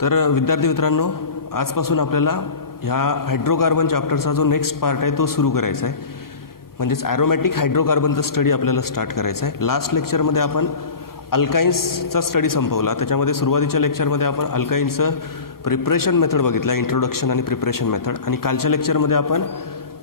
तर विद्यार्थी मित्रांनो, आजपासून आपल्याला ह्या हायड्रोकार्बन चॅप्टरचा जो नेक्स्ट पार्ट आहे तो सुरू करायचा आहे. म्हणजेच ॲरोमॅटिक हायड्रोकार्बनचा स्टडी आपल्याला स्टार्ट करायचा आहे. लास्ट लेक्चरमध्ये आपण अल्काइन्सचा स्टडी संपवला. त्याच्यामध्ये सुरुवातीच्या लेक्चरमध्ये आपण अल्काइन्सचं प्रिपरेशन मेथड बघितला, इंट्रोडक्शन आणि प्रिपरेशन मेथड. आणि कालच्या लेक्चरमध्ये आपण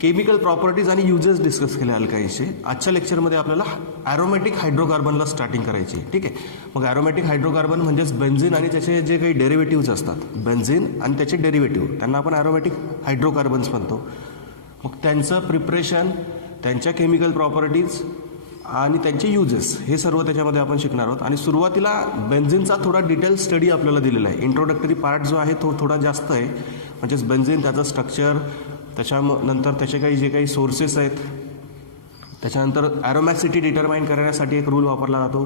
केमिकल प्रॉपर्टीज आणि युजेस डिस्कस केले अल्काइन्सचे. आजच्या लेक्चरमध्ये आपल्याला ॲरोमॅटिक हायड्रोकार्बनला स्टार्टिंग करायची आहे. ठीक आहे. मग ॲरोमॅटिक हायड्रोकार्बन म्हणजेच बेन्झिन आणि त्याचे जे काही डेरिव्हेटिव्ज असतात, बेन्झिन आणि त्याचे डेरिव्हेटिव्ह, त्यांना आपण ॲरोमॅटिक हायड्रोकार्बन्स म्हणतो. मग त्यांचं प्रिपरेशन, त्यांच्या केमिकल प्रॉपर्टीज आणि त्यांचे युजेस, हे सर्व त्याच्यामध्ये आपण शिकणार आहोत. आणि सुरुवातीला बेन्झिनचा थोडा डिटेल स्टडी आपल्याला दिलेला आहे. इंट्रोडक्टरी पार्ट जो आहे तो थोडा जास्त आहे. म्हणजेच बेन्झिन, त्याचं स्ट्रक्चर, त्याच्यानंतर त्याचे जे काही सोर्सेस आहेत, त्याच्यानंतर ॲरोमॅसिटी डिटरमाइन करण्यासाठी एक रूल वापरला जातो,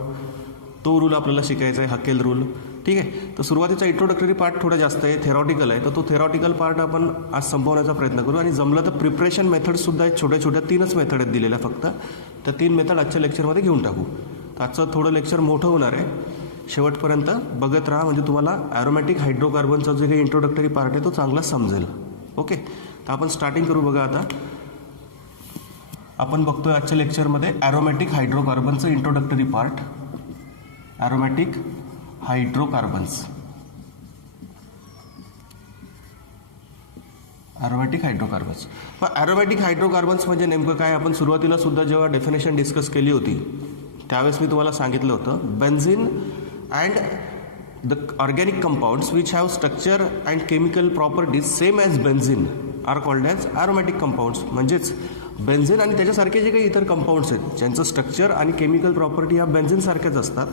तो रूल आपल्याला शिकायचा आहे, हकेल रूल. ठीक आहे. तर सुरुवातीचा इंट्रोडक्टरी पार्ट थोडा जास्त आहे, थेरॉटिकल आहे. तर तो थेरॉटिकल पार्ट आपण आज संपवण्याचा प्रयत्न करू. आणि जमलं तर प्रिपरेशन मेथडसुद्धा आहेत, छोट्या छोट्या 3च मेथड आहेत दिलेल्या फक्त. त्या 3 मेथड आजच्या लेक्चरमध्ये घेऊन टाकू. तर आजचं थोडं लेक्चर मोठं होणार आहे, शेवटपर्यंत बघत राहा. म्हणजे तुम्हाला ॲरोमॅटिक हायड्रोकार्बनचा जे काही इंट्रोडक्टरी पार्ट आहे तो चांगला समजेल. ओके. तर आपण स्टार्टिंग करू. बघा, आता आपण बघतोय आजच्या लेक्चरमध्ये ॲरोमॅटिक हायड्रोकार्बनचं introductory part. Aromatic hydrocarbons, aromatic hydrocarbons. मग ॲरोमॅटिक हायड्रोकार्बन्स म्हणजे नेमकं काय? आपण सुरुवातीला सुद्धा जेव्हा डेफिनेशन डिस्कस केली होती त्यावेळेस मी तुम्हाला सांगितलं होतं, benzene and the organic compounds which have structure and chemical properties same as benzene are called as aromatic compounds. म्हणजेच बेन्झिन आणि त्याच्यासारखे जे काही इतर कंपाऊंड्स आहेत ज्यांचं स्ट्रक्चर आणि केमिकल प्रॉपर्टी ह्या बेन्झिनसारख्याच असतात,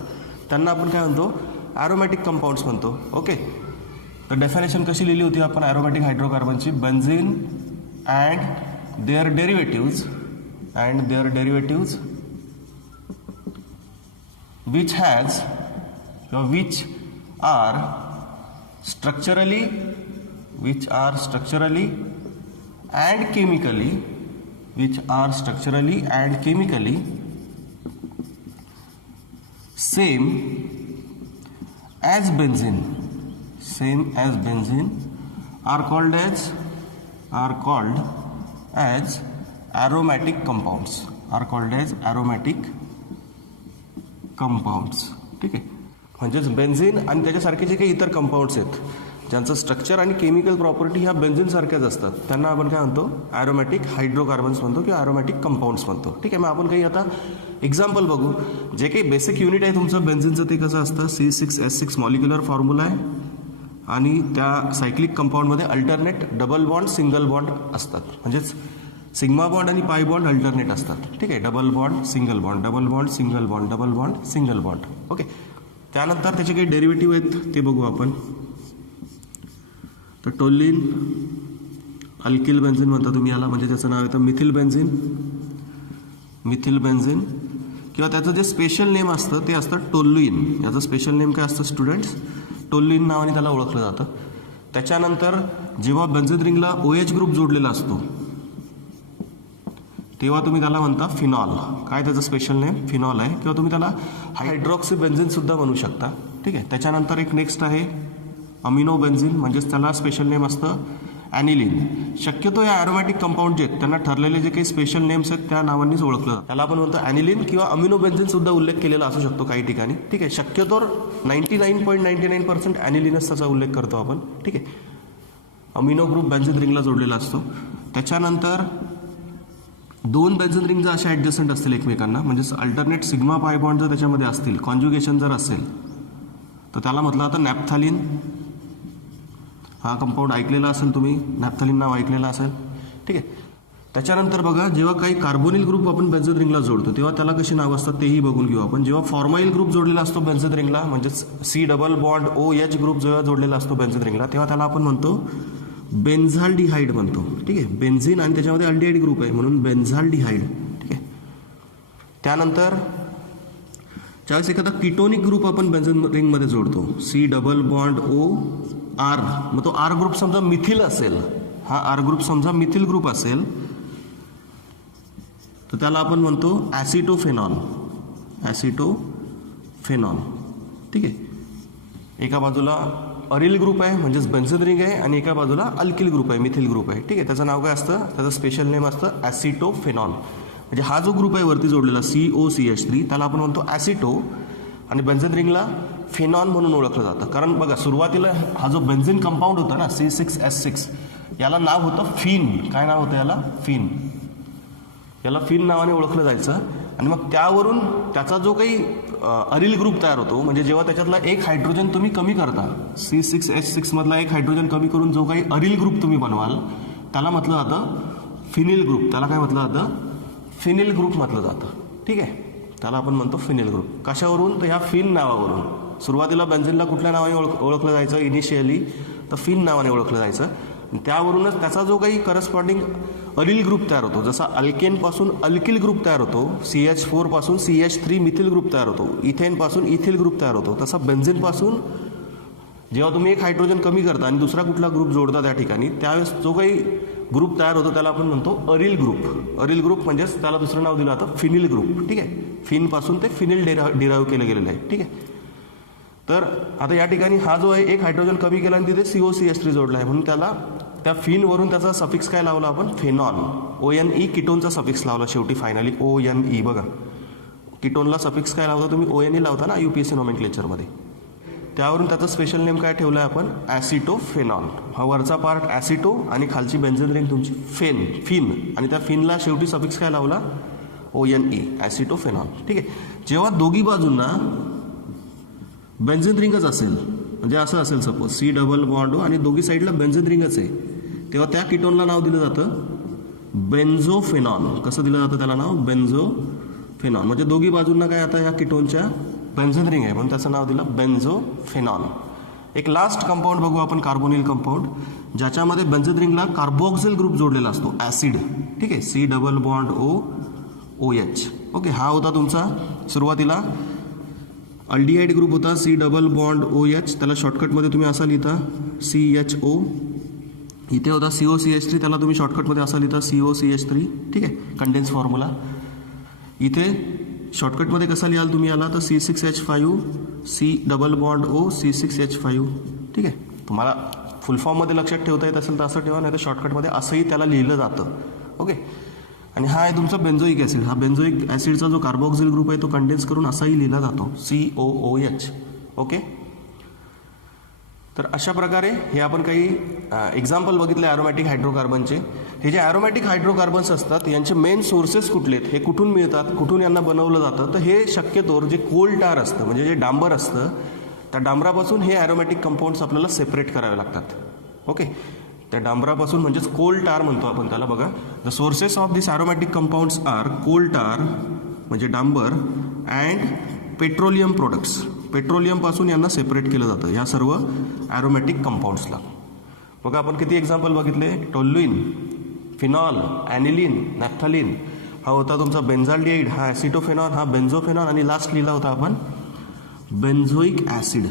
त्यांना आपण काय म्हणतो? ॲरोमॅटिक कंपाऊंड्स म्हणतो. ओके. तर डेफिनेशन कशी लिहिली होती आपण ॲरोमॅटिक हायड्रोकार्बनची? Benzene and their derivatives which are structurally and chemically same as benzene are called as aromatic compounds. ठीक आहे. म्हणजेच बेन्झिन आणि त्याच्यासारखे जे काही इतर कंपाऊंड्स आहेत ज्यांचं स्ट्रक्चर आणि केमिकल प्रॉपर्टी ह्या बेन्झिनसारख्याच असतात, त्यांना आपण काय म्हणतो? ॲरोमॅटिक हायड्रोकार्बन्स म्हणतो किंवा ॲरोमॅटिक कंपाऊंड्स म्हणतो. ठीक आहे. मग आपण काही आता एक्झाम्पल बघू. जे काही बेसिक युनिट आहे तुमचं बेन्झिनचं ते कसं असतं? C6H6 मॉलिक्युलर फॉर्म्युला आहे आणि त्या सायक्लिक कंपाऊंडमध्ये alternate double bond, single bond असतात. म्हणजेच सिग्मा बॉन्ड आणि पाय बॉन्ड अल्टरनेट असतात. ठीक आहे. Double bond, single bond, double bond, single bond, double bond, single bond. Okay. त्यानंतर त्याचे काही डेरिव्हेटिव्ह आहेत ते बघू आपण. तर टोल्युइन अल्किल बेन्झिन म्हणता तुम्ही याला, म्हणजे त्याचं नाव येतं मिथिल बेन्झिन किंवा त्याचं जे स्पेशल नेम असतं ते असतं टोल्युइन. याचं स्पेशल नेम काय असतं स्टुडंट्स? टोल्युइन नावाने त्याला ओळखलं जातं. त्याच्यानंतर जेव्हा बेन्झिन रिंगला OH ग्रुप जोडलेला असतो तेव्हा तुम्ही त्याला म्हणता फिनॉल. काय त्याचं स्पेशल नेम? फिनॉल आहे. किंवा तुम्ही त्याला हायड्रॉक्सी बेन्झिन सुद्धा म्हणू शकता. ठीक आहे. त्याच्यानंतर एक नेक्स्ट आहे अमिनो बेन्झिन, म्हणजेच त्याला स्पेशल नेम असतं ॲनिलिन. शक्यतो या ॲरोमॅटिक कंपाऊंड जे आहेत त्यांना ठरलेले जे काही स्पेशल नेम्स आहेत त्या नावांनीच ओळखलं जातं. त्याला आपण म्हणतो ॲनिलिन किंवा अमिनो बेन्झिन सुद्धा उल्लेख केलेला असू शकतो काही ठिकाणी. ठीक आहे. शक्यतो 99.99% ॲनिलिनच त्याचा उल्लेख करतो आपण. ठीक आहे. अमिनो ग्रुप बेन्झिन रिंगला जोडलेला असतो. त्याच्यानंतर 2 बेन्झिन रिंग जर अशा ॲडजस्टंट असतील एकमेकांना, म्हणजेच अल्टरनेट सिग्मा पाय बॉन्ड जर त्याच्यामध्ये असतील, कॉन्ज्युगेशन जर असेल, तर त्याला म्हटलं जातं नॅफ्थॅलिन. हा कंपाऊंड ऐकलेला असेल तुम्ही, नॅफ्थॅलिन नाव ऐकलेलं असेल. ठीक आहे. त्याच्यानंतर बघा, जेव्हा काही कार्बोनिल ग्रुप आपण बेन्झिन रिंगला जोडतो तेव्हा त्याला कशी नाव असतात तेही बघून घेऊ आपण. जेव्हा फॉर्माइल ग्रुप जोडलेला असतो बेन्झिन रिंगला, म्हणजेच C double bond OH group जेव्हा जोडलेला असतो बेन्झिन रिंगला, तेव्हा त्याला आपण म्हणतो बेन्झाल्डिहाइड म्हणतो. ठीक आहे. बेन्झिन आणि त्याच्यामध्ये अल्डिहाइड ग्रुप आहे म्हणून बेन्झाल्डिहाइड. ठीक आहे. त्यानंतर ज्यावेळेस एखादा किटोनिक ग्रुप आपण बेन्झिन रिंगमध्ये जोडतो, C डबल बॉन्ड OR, मग तो R ग्रुप समजा मिथिल असेल, हा R ग्रुप समजा मिथिल ग्रुप असेल, तर त्याला आपण म्हणतो ॲसिटोफेनॉल. ठीक आहे. एका बाजूला अरिल ग्रुप आहे म्हणजेच बेन्झीन रिंग आहे आणि एका बाजूला अल्किल ग्रुप आहे, मिथिल ग्रुप आहे. ठीक आहे, त्याचं नाव काय असतं, त्याचं स्पेशल नेम असतं ॲसिटोफेनॉन. म्हणजे हा जो ग्रुप आहे वरती जोडलेला COCH3 त्याला आपण म्हणतो ॲसिटो आणि बेन्झीन रिंगला फेनॉन म्हणून ओळखलं जातं. कारण बघा सुरुवातीला हा जो बेन्झीन कंपाऊंड होता ना C6H6 याला नाव होतं फिन. काय नाव होतं याला, फिन. याला फिन नावाने ओळखलं जायचं आणि मग त्यावरून त्याचा जो काही अरिल ग्रुप तयार होतो म्हणजे जेव्हा त्याच्यातला एक हायड्रोजन तुम्ही कमी करता C6H6 मधला एक हायड्रोजन कमी करून जो काही अरिल ग्रुप तुम्ही बनवाल त्याला म्हटलं जातं फिनिल ग्रुप. त्याला काय म्हटलं जातं, फिनिल ग्रुप म्हटलं जातं. ठीक आहे, त्याला आपण म्हणतो फिनिल ग्रुप. कशावरून, तर ह्या फिन नावावरून. सुरुवातीला बेन्झीनला कुठल्या नावाने ओळखलं जायचं, इनिशियली तर फिन नावाने ओळखलं जायचं. त्यावरूनच त्याचा जो काही करस्पॉन्डिंग अरिल ग्रुप तयार होतो, जसा अल्केनपासून अल्किल ग्रुप तयार होतो, CH4 पासून CH3 मिथिल ग्रुप तयार होतो, इथेनपासून इथिल ग्रुप तयार होतो, तसा बेन्झीनपासून जेव्हा तुम्ही एक हायड्रोजन कमी करता आणि दुसरा कुठला ग्रुप जोडता त्या ठिकाणी त्यावेळेस जो काही ग्रुप तयार होतो त्याला आपण म्हणतो अरिल ग्रुप. अरिल ग्रुप म्हणजेच त्याला दुसरं नाव दिलं जातं फिनिल ग्रुप. ठीक आहे, फिनपासून ते फिनिल डिराईव्ह केलं गेलेलं आहे. ठीक आहे, तर आता या ठिकाणी हा जो आहे एक हायड्रोजन कमी केला आणि तिथे COCH3 जोडला आहे म्हणून त्याला त्या फिनवरून त्याचा सफिक्स काय लावला आपण, फेनॉन. ONE किटोनचा सफिक्स लावला शेवटी फायनली ONE. बघा किटोनला सफिक्स काय लावता तुम्ही, ONE लावता ना UPSC नोमेनक्लेचरमध्ये. त्यावरून त्याचं स्पेशल नेम काय ठेवलं आहे आपण, ॲसिटोफेनॉन. हा वरचा पार्ट ॲसिटो आणि खालची बेन्झीन रिंग तुमची फिन आणि त्या फिनला शेवटी सफिक्स काय लावला ONE, ॲसिटोफेनॉन. ठीक आहे, जेव्हा दोघी बाजूंना बेन्झीन रिंगच असेल म्हणजे असं असेल सपोज C डबल बॉन्ड आणि दोघी साईडला बेन्झीन रिंगच आहे तेव्हा त्या किटोनला नाव दिलं जातं बेन्झोफेनॉन. कसं दिलं जातं त्याला नाव, बेन्झोफेनॉन. म्हणजे दोघी बाजूंना काय आता या किटोनच्या बेन्झीन रिंग आहे म्हणून त्याचं नाव दिलं बेन्झोफेनॉन. एक लास्ट कंपाऊंड बघू आपण, कार्बोनिल कंपाऊंड, ज्याच्यामध्ये बेन्झीन रिंगला कार्बोक्सिल ग्रुप जोडलेला असतो, ॲसिड. ठीक आहे, C double bond OH. Okay, हा होता तुमचा सुरुवातीला अल्डिहाइड ग्रुप होता C डबल बॉन्ड OH. त्याला शॉर्टकटमध्ये तुम्ही असा लिहिता CHO. इथे होता COCH3 त्याला तुम्ही शॉर्टकटमध्ये असा लिहिता COCH3. ठीक आहे, कंडेन्स फॉर्म्युला. इथे शॉर्टकटमध्ये कसा लिहाल तुम्ही आला तर C6H5 C double bond O C6H5. ठीक आहे, तुम्हाला फुल फॉर्ममध्ये लक्षात ठेवता येत असेल तर असं ठेवा, नाही तर शॉर्टकटमध्ये असंही त्याला लिहिलं जातं. ओके, आणि हा आहे तुमचा बेन्झोइक ॲसिड. हा बेन्झोइक ॲसिडचा जो कार्बोक्सिल ग्रुप आहे तो कंडेन्स करून असाही लिहिला जातो COOH. ओके, तर अशा प्रकारे हे आपण काही एक्झाम्पल बघितले ॲरोमॅटिक हायड्रोकार्बनचे. हे जे ॲरोमॅटिक हायड्रोकार्बन्स असतात यांचे मेन सोर्सेस कुठले आहेत, हे कुठून मिळतात, कुठून यांना बनवलं जातं, तर हे शक्यतोवर जे कोल टार असतं म्हणजे जे डांबर असतं त्या डांबरापासून हे ॲरोमॅटिक कंपाऊंड्स आपल्याला सेपरेट करावे लागतात. ओके, त्या डांबरापासून म्हणजेच कोल टार म्हणतो आपण त्याला. बघा, the sources of this aromatic compounds are coal tar म्हणजे डांबर अँड पेट्रोलियम प्रोडक्ट्स. पेट्रोलियमपासून यांना सेपरेट केलं जातं ह्या सर्व ॲरोमॅटिक कंपाऊंड्सला. बघा आपण किती एक्झाम्पल बघितले, टोल्युइन, फिनॉल, ॲनिलिन, नॅफ्थॅलिन. हा होता तुमचा बेन्झाल्डिहाइड, हा ॲसिटोफेनॉन, हा बेन्झोफेनॉन आणि लास्ट लिहिला होता आपण बेन्झोइक ॲसिड.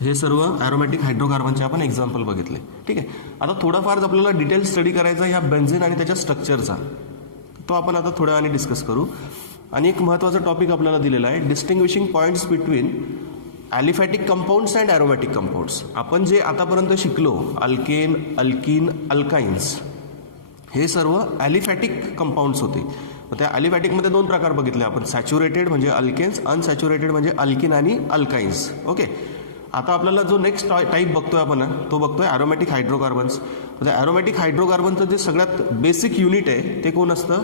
हे सर्व ॲरोमॅटिक हायड्रोकार्बनचे आपण एक्झाम्पल बघितले. ठीक आहे, आता थोडाफार आपल्याला डिटेल स्टडी करायचा ह्या बेन्झीन आणि त्याच्या स्ट्रक्चरचा, तो आपण आता थोड्या वेळाने डिस्कस करू. आणि एक महत्त्वाचा टॉपिक आपल्याला दिलेला आहे, distinguishing points between aliphatic compounds and aromatic compounds. आपण जे आतापर्यंत शिकलो अल्केन, अल्किन, अल्काइन्स हे सर्व ॲलिफॅटिक कंपाऊंड्स होते. त्या ॲलिफॅटिकमध्ये दोन प्रकार बघितले आपण, सॅच्युरेटेड म्हणजे अल्केन्स, अनसॅच्युरेटेड म्हणजे अल्किन आणि अल्काइन्स. ओके, आता आपल्याला जो नेक्स्ट टाईप बघतोय आपण तो बघतोय ॲरोमॅटिक हायड्रोकार्बन्स. तर ॲरोमॅटिक हायड्रोकार्बनचं जे सगळ्यात बेसिक युनिट आहे ते कोण असतं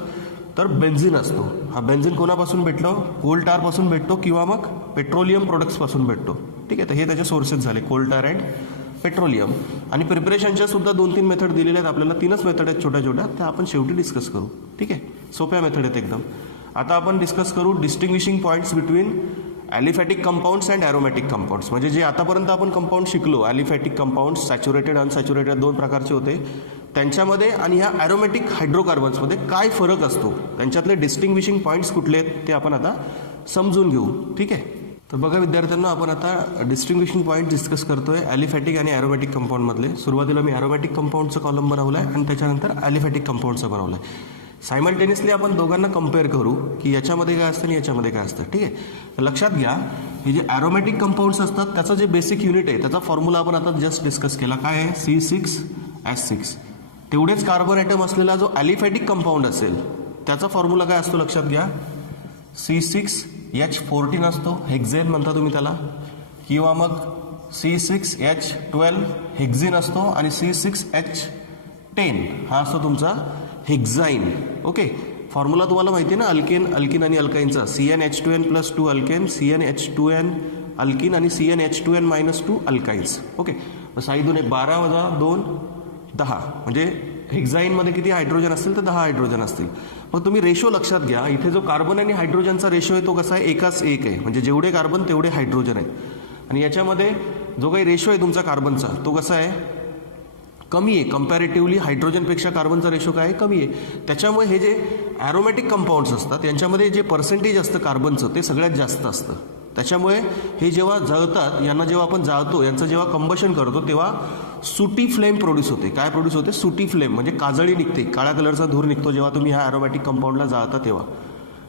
तर बेन्झीन असतो. हा बेन्झीन कोणापासून भेटलो, कोल टारपासून भेटतो किंवा मग पेट्रोलियम प्रोडक्ट्सपासून भेटतो. ठीक आहे, तर हे त्याचे सोर्सेस झाले कोल टार अँड पेट्रोलियम. आणि प्रिपरेशनच्या सुद्धा 2-3 मेथड दिलेले आहेत आपल्याला, 3च मेथड आहेत छोट्या छोट्या, त्या आपण शेवटी डिस्कस करू. ठीक आहे, सोप्या मेथड आहेत एकदम. आता आपण डिस्कस करू distinguishing points between aliphatic compounds and aromatic compounds. म्हणजे जे आतापर्यंत आपण कंपाऊंड शिकलो ॲलिफॅटिक कंपाऊंड्स, सॅच्युरेटेड, अनसॅच्युरेटेड दोन प्रकारचे होते, त्यांच्यामध्ये आणि ह्या ॲरोमॅटिक हायड्रोकार्बन्समध्ये काय फरक असतो, त्यांच्यातले डिस्टिंग्विशिंग पॉईंट्स कुठले आहेत ते आपण आता समजून घेऊ. ठीक आहे, तर बघा विद्यार्थ्यांना, आपण आता डिस्टिंग्विशिंग पॉईंट डिस्कस करतोय ॲलिफॅटिक आणि ॲरोमॅटिक कंपाऊंडमधले. सुरुवातीला मी ॲरोमॅटिक कंपाऊंडचं कॉलम बनवलं आहे आणि त्याच्यानंतर ॲलिफॅटिक कंपाऊंडचं बनवलं आहे. सायमल्टेनियसली आपण दोघांना कम्पेअर करू की याच्यामध्ये काय असतं आणि याच्यामध्ये काय असतं. ठीक आहे, तर लक्षात घ्या हे जे ॲरोमॅटिक कंपाऊंड्स असतात त्याचं जे बेसिक युनिट आहे त्याचा फॉर्म्युला आपण आता जस्ट डिस्कस केला. काय आहे? C6H6. तेवढेच कार्बन ॲटम असलेला जो ॲलिफॅटिक कंपाऊंड असेल त्याचा फॉर्म्युला काय असतो लक्षात घ्या. C6H14 असतो, हेक्झेन म्हणता तुम्ही त्याला, किंवा मग C6H12 हेक्झिन असतो आणि C6H10 हा असतो तुमचा हेक्झाईन. ओके, फॉर्म्युला तुम्हाला माहिती आहे ना, अल्किन आणि अल्काईनचा. CnH2n+2 अल्केन, CnH2n अल्किन आणि CnH2n-2 अल्काईन्स. ओके, साई 12 + 2 10, म्हणजे हेक्झाईनमध्ये किती हायड्रोजन असतील तर 10 हायड्रोजन असतील. मग तुम्ही रेशो लक्षात घ्या, इथे जो कार्बन आणि हायड्रोजनचा रेशो आहे तो कसा आहे? 1:1 आहे, म्हणजे जेवढे कार्बन तेवढे हायड्रोजन आहेत. आणि याच्यामध्ये जो काही रेशो आहे तुमचा कार्बनचा तो कसा आहे? कमी आहे. कंपॅरेटिव्हली हायड्रोजनपेक्षा कार्बनचा रेशो काय आहे? कमी आहे. त्याच्यामुळे हे जे ॲरोमॅटिक कंपाऊंड्स असतात यांच्यामध्ये जे पर्सेंटेज असतं कार्बनचं ते सगळ्यात जास्त असतं. त्याच्यामुळे हे जेव्हा जळतात, यांना जेव्हा आपण जाळतो, यांचं जेव्हा कंबशन करतो तेव्हा सुटी फ्लेम प्रोड्यूस होते. काय प्रोड्यूस होते? सुटी फ्लेम, म्हणजे काजळी निघते, काळ्या कलरचा धूर निघतो जेव्हा तुम्ही ह्या ॲरोमॅटिक कंपाऊंडला जाळता तेव्हा.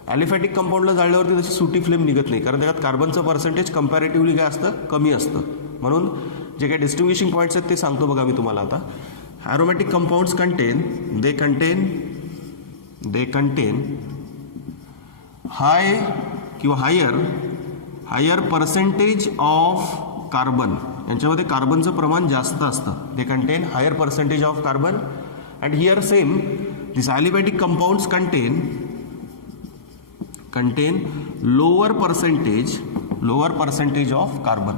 ॲलिफॅटिक कंपाऊंडला जाळल्यावरती तशी सुटी फ्लेम निघत नाही, कारण त्याच्यात कार्बनचं पर्सेंटेज कंपॅरेटिव्हली काय असतं? कमी असतं. म्हणून जे काही डिस्टिंग्विशिंग पॉईंट्स आहेत ते सांगतो बघा मी तुम्हाला आता. ॲरोमॅटिक कंपाऊंड्स कंटेन हाय किंवा हायर पर्सेंटेज ऑफ कार्बन. यांच्यामध्ये कार्बनचं प्रमाण जास्त असतं. They contain higher percentage of carbon. And here same this aliphatic compounds contain lower percentage of carbon.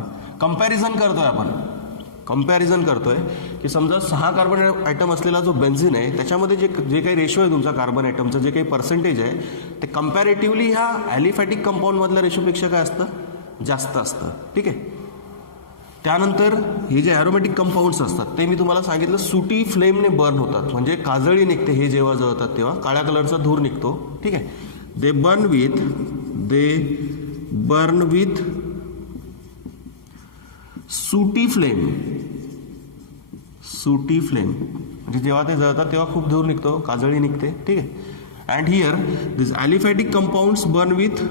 Comparison करतोय की समजा 6 कार्बन ॲटम असलेला जो बेन्झिन आहे त्याच्यामध्ये जे काही रेशो आहे तुमचा कार्बन ॲटमचा, जे काही पर्सेंटेज आहे ते कंपॅरेटिव्हली ह्या ॲलिफॅटिक कंपाऊंडमधल्या रेशोपेक्षा काय असतं? जास्त असतं. ठीक आहे, त्यानंतर हे जे ॲरोमॅटिक कंपाऊंड्स असतात ते मी तुम्हाला सांगितलं सुटी फ्लेमने बर्न होतात, म्हणजे काजळी निघते. हे जेव्हा जळतात तेव्हा काळ्या कलरचा धूर निघतो. ठीक आहे, दे बर्न विथ सुटी फ्लेम, म्हणजे जेव्हा ते जळतात तेव्हा खूप धूर निघतो, काजळी निघते. ठीक आहे, and here this aliphatic compounds burn with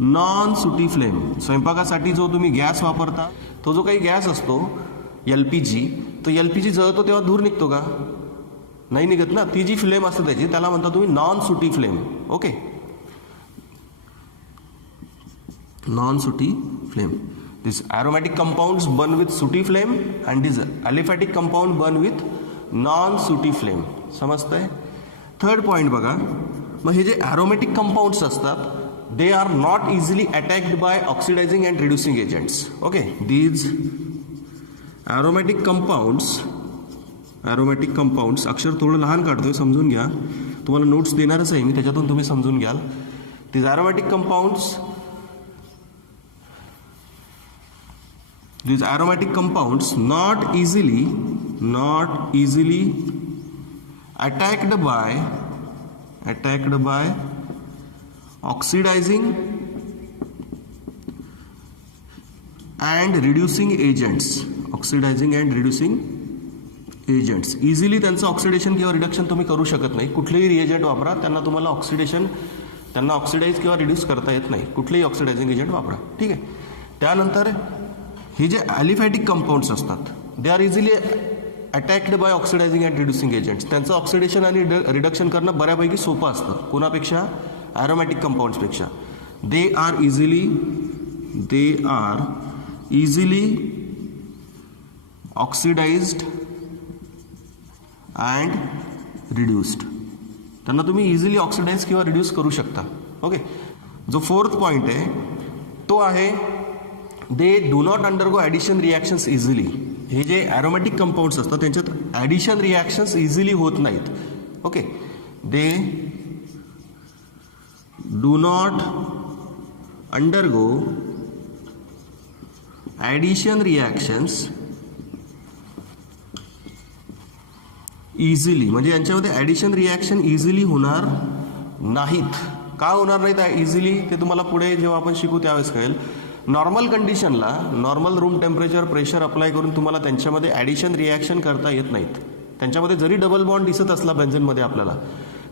non sooty flame. स्वयंपाकासाठी जो तुम्ही गॅस वापरता तो जो काही गॅस असतो LPG, तो LPG जळतो तेव्हा धूर निघतो का? नाही निघत ना. ती जी फ्लेम असते त्याची त्याला म्हणता तुम्ही non sooty flame. Okay, non sooty flame. This aromatic compounds burn with sooty flame and this aliphatic compound burn with non sooty flame. समजतंय? थर्ड पॉईंट बघा. मग हे जे ॲरोमॅटिक कंपाऊंड्स असतात they are not easily attacked by oxidising and reducing agents. Okay, these aromatic compounds अक्षर थोडं लहान काढतोय, समजून घ्या. तुम्हाला नोट्स देणारच आहे मी, त्याच्यातून तुम्ही समजून घ्याल. These aromatic compounds not easily attacked by oxidizing and reducing agents. Easily त्यांचं ऑक्सिडेशन किंवा रिडक्शन तुम्ही करू शकत नाही. कुठलेही रिएजंट वापरा, त्यांना ऑक्सिडाईज किंवा रिड्यूस करता येत नाही. कुठलेही ऑक्सिडायझिंग एजंट वापरा. ठीक आहे, त्यानंतर हे जे ॲलिफॅटिक कंपाऊंड्स असतात they are easily attacked by oxidising and reducing agents. त्यांचं ऑक्सिडेशन आणि रिडक्शन करणं बऱ्यापैकी सोपं असतं. कोणापेक्षा? ॲरोमॅटिक कंपाऊंड्सपेक्षा. They are easily oxidised and reduced. त्यांना तुम्ही इझिली ऑक्सिडाइज किंवा रिड्यूस करू शकता. ओके, जो फोर्थ पॉईंट आहे तो आहे they do not undergo addition reactions easily. हे जे ॲरोमॅटिक कंपाऊंड्स असतात त्यांच्यात ॲडिशन रिॲक्शन्स इझिली होत नाहीत. Okay, they do not undergo addition reactions easily, म्हणजे यांच्यामध्ये ॲडिशन रिॲक्शन इझिली होणार नाहीत. का होणार नाहीत इझिली ते तुम्हाला पुढे जेव्हा आपण शिकू त्यावेळेस कळेल. नॉर्मल कंडिशनला normal room temperature pressure apply करून तुम्हाला त्यांच्यामध्ये ॲडिशन रिॲक्शन करता येत नाहीत. त्यांच्यामध्ये जरी डबल बॉन्ड दिसत असला बेन्झीनमध्ये आपल्याला,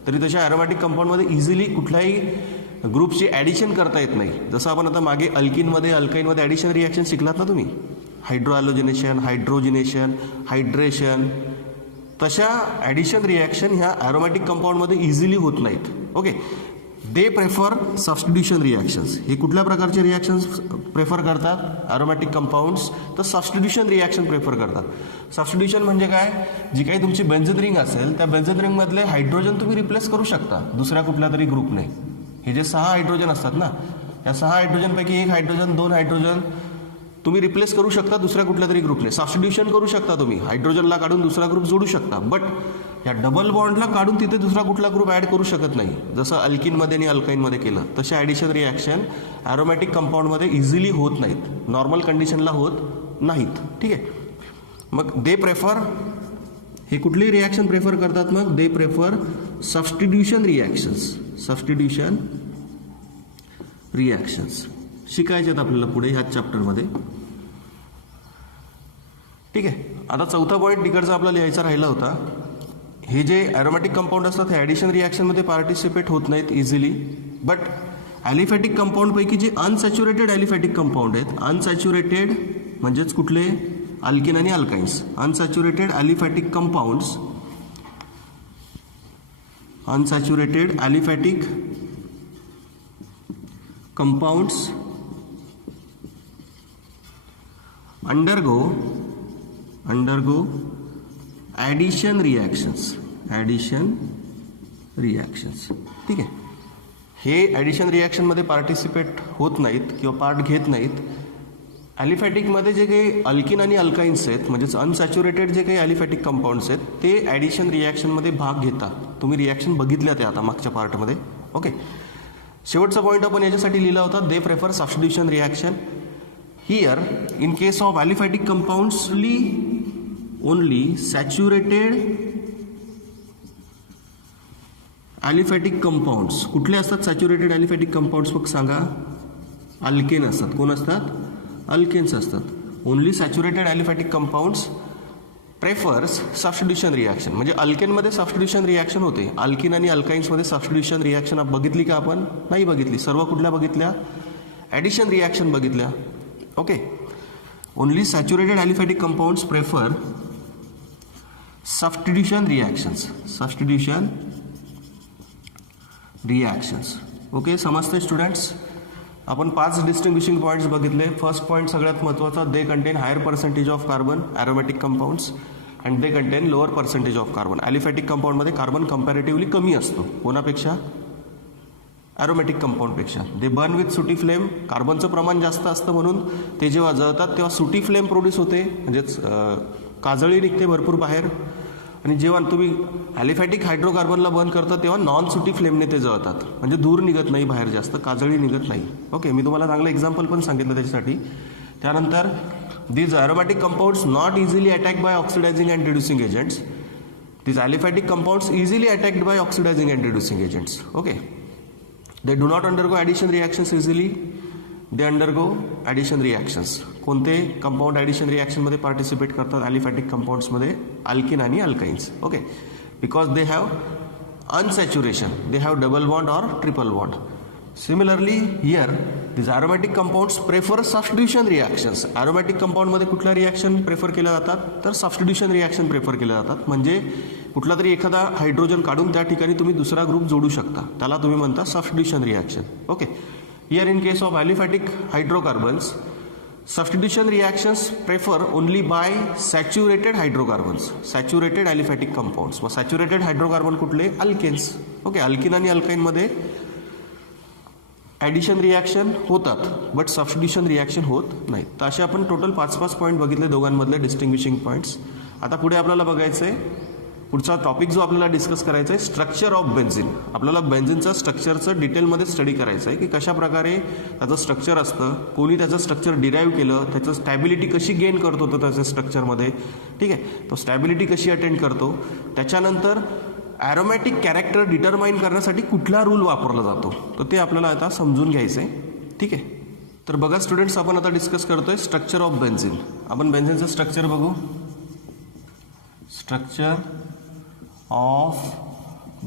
तरी तशा ॲरोमॅटिक कंपाऊंडमध्ये इझिली कुठल्याही ग्रुपची ॲडिशन करता येत नाही. जसं आपण आता मागे अल्किनमध्ये अल्काईनमध्ये ॲडिशन रिॲक्शन शिकलात ना तुम्ही, हायड्रोॲलोजिनेशन, हायड्रोजिनेशन, हायड्रेशन, तशा ॲडिशन रिॲक्शन ह्या ॲरोमॅटिक कंपाऊंडमध्ये इझिली होत नाहीत. Okay, they prefer substitution reactions. हे कुठल्या प्रकारचे रिॲक्शन्स प्रेफर करतात ॲरोमॅटिक कंपाऊंड्स? तर सबस्टिट्यूशन रिॲक्शन प्रेफर करतात. सबस्टिट्यूशन म्हणजे काय? जी काही तुमची बेन्झीन रिंग असेल त्या बेन्झीन रिंगमधले हायड्रोजन तुम्ही रिप्लेस करू शकता दुसऱ्या कुठल्या तरी ग्रुपने. हे जे 6 हायड्रोजन असतात ना, या 6 हायड्रोजनपैकी 1 हायड्रोजन 2 हायड्रोजन तुम्ही रिप्लेस करू शकता दुसऱ्या कुठल्या तरी ग्रुपने. सबस्टिट्यूशन करू शकता तुम्ही, हायड्रोजनला काढून दुसरा ग्रुप जोडू शकता. बट या डबल बॉन्डला काढून तिथे दुसरा कुठला ग्रुप ॲड करू शकत नाही. जसं अल्किनमध्ये आणि अल्काईनमध्ये केलं तसे ॲडिशन रिॲक्शन ॲरोमॅटिक कंपाऊंडमध्ये इझिली होत नाहीत, नॉर्मल कंडिशनला होत नाहीत. ठीक आहे, मग दे प्रेफर, हे कुठली रिॲक्शन प्रेफर करतात? मग they prefer substitution reactions. Substitution reactions शिकायचे आहेत आपल्याला पुढे ह्याच चॅप्टरमध्ये. ठीक आहे, आता चौथा पॉईंट तिकडचा आपला लिहायचा राहिला होता. हे जे ॲरोमॅटिक कंपाऊंड असतात हे ॲडिशन रिॲक्शनमध्ये पार्टिसिपेट होत नाहीत इझिली. बट ॲलिफॅटिक कंपाऊंडपैकी जे अनसॅच्युरेटेड ॲलिफॅटिक कंपाऊंड आहेत, अनसॅच्युरेटेड म्हणजेच कुठले? अल्किन आणि alkynes. Unsaturated aliphatic compounds, unsaturated aliphatic compounds undergo addition reactions. ठीक आहे, हे ॲडिशन रिॲक्शनमध्ये पार्टिसिपेट होत नाहीत किंवा पार्ट घेत नाहीत. ॲलिफॅटिकमध्ये जे काही अल्किन आणि अल्काइन्स आहेत म्हणजेच अनसॅच्युरेटेड जे काही ॲलिफॅटिक कंपाऊंड्स आहेत ते ॲडिशन रिॲक्शनमध्ये भाग घेतात. तुम्ही रिॲक्शन बघितल्या त्या आता मागच्या पार्टमध्ये. ओके, शेवटचा पॉईंट आपण याच्यासाठी लिहिला होता, they prefer substitution reaction. Here, in case of aliphatic compounds, only saturated aliphatic compounds. कुठले असतात सॅच्युरेटेड ॲलिफॅटिक कंपाऊंड्स? मग सांगा. अल्केन असतात. कोण असतात? अल्केन्स असतात. Only saturated aliphatic compounds prefers substitution reaction. म्हणजे अल्केनमध्ये सबस्टिट्यूशन रिॲक्शन होते, अल्किन आणि अल्काइन्समध्ये सबस्टिट्यूशन रिॲक्शन बघितली का आपण? नाही बघितली. सर्व कुठल्या बघितल्या? ॲडिशन रिॲक्शन बघितल्या. Okay, only saturated aliphatic compounds prefer substitution reactions. Substitution reactions. Okay, समजते स्टुडंट्स? आपण 5 डिस्टिंग्विशिंग पॉईंट्स बघितले. फर्स्ट पॉईंट सगळ्यात महत्त्वाचा, they contain higher percentage of carbon aromatic compounds and they contain lower percentage of carbon. Aliphatic कंपाऊंडमध्ये carbon comparatively कमी असतो. कोणापेक्षा? Aromatic कंपाऊंडपेक्षा. They burn with sooty flame. कार्बनचं प्रमाण जास्त असतं म्हणून ते जेव्हा जळतात तेव्हा सुटी फ्लेम प्रोड्यूस होते, म्हणजेच काजळी निघते भरपूर बाहेर. आणि जेव्हा तुम्ही ॲलिफॅटिक हायड्रोकार्बनला बर्न करता तेव्हा नॉन सुटी फ्लेमने ते जळतात, म्हणजे धूर निघत नाही बाहेर, जास्त काजळी निघत नाही. ओके, मी तुम्हाला चांगलं एक्झाम्पल पण सांगितलं त्याच्यासाठी. त्यानंतर these aromatic compounds not easily attacked by oxidizing and reducing agents. These aliphatic compounds easily attacked by oxidizing and reducing agents. Okay, they do not undergo addition reactions easily. They undergo addition reactions. कोणते compound addition रिॲक्शनमध्ये participate करतात aliphatic कंपाऊंड्समध्ये? Alkene आणि alkynes. Okay, because they have unsaturation, they have double bond or triple bond. Similarly here these aromatic compounds prefer substitution reactions. aromatic कंपाऊंडमध्ये कुठल्या reaction prefer केल्या जातात? तर सबस्टिट्यूशन रिॲक्शन प्रेफर केल्या जातात. म्हणजे कुठला तरी एखादा हायड्रोजन काढून त्या ठिकाणी तुम्ही दुसरा ग्रुप जोडू शकता, त्याला तुम्ही म्हणता substitution reaction. Okay, here in case of aliphatic hydrocarbons substitution reactions prefer only by saturated hydrocarbons, saturated aliphatic compounds. मग सॅच्युरेटेड हायड्रोकार्बन कुठले? अल्केन्स. ओके, अल्किन आणि अल्काइनमध्ये ॲडिशन रिॲक्शन होतात बट सबस्टिट्यूशन रिॲक्शन होत नाहीत. तर असे आपण टोटल 5-5 पॉईंट बघितले दोघांमधले डिस्टिंग्विशिंग पॉईंट्स. आता पुढे आपल्याला बघायचं आहे पुढचा टॉपिक जो आपल्याला डिस्कस करायचा आहे, स्ट्रक्चर ऑफ बेन्झिन. आपल्याला बेन्झिनचं स्ट्रक्चरचं डिटेलमध्ये स्टडी करायचं आहे की कशा प्रकारे त्याचं स्ट्रक्चर असतं, कोणी त्याचं स्ट्रक्चर डिराईव्ह केलं, त्याचं स्टॅबिलिटी कशी गेन करतो तो त्याच्या स्ट्रक्चरमध्ये. ठीक आहे, तो स्टॅबिलिटी कशी अटेंड करतो. त्याच्यानंतर ॲरोमॅटिक कॅरेक्टर डिटरमाइन करण्यासाठी कुठला रूल वापरला जातो तर ते आपल्याला आता समजून घ्यायचं आहे. ठीक आहे, तर बघा स्टुडंट्स, आपण आता डिस्कस करतोय स्ट्रक्चर ऑफ बेन्झिन. आपण बेन्झिनचं स्ट्रक्चर बघू. Structure of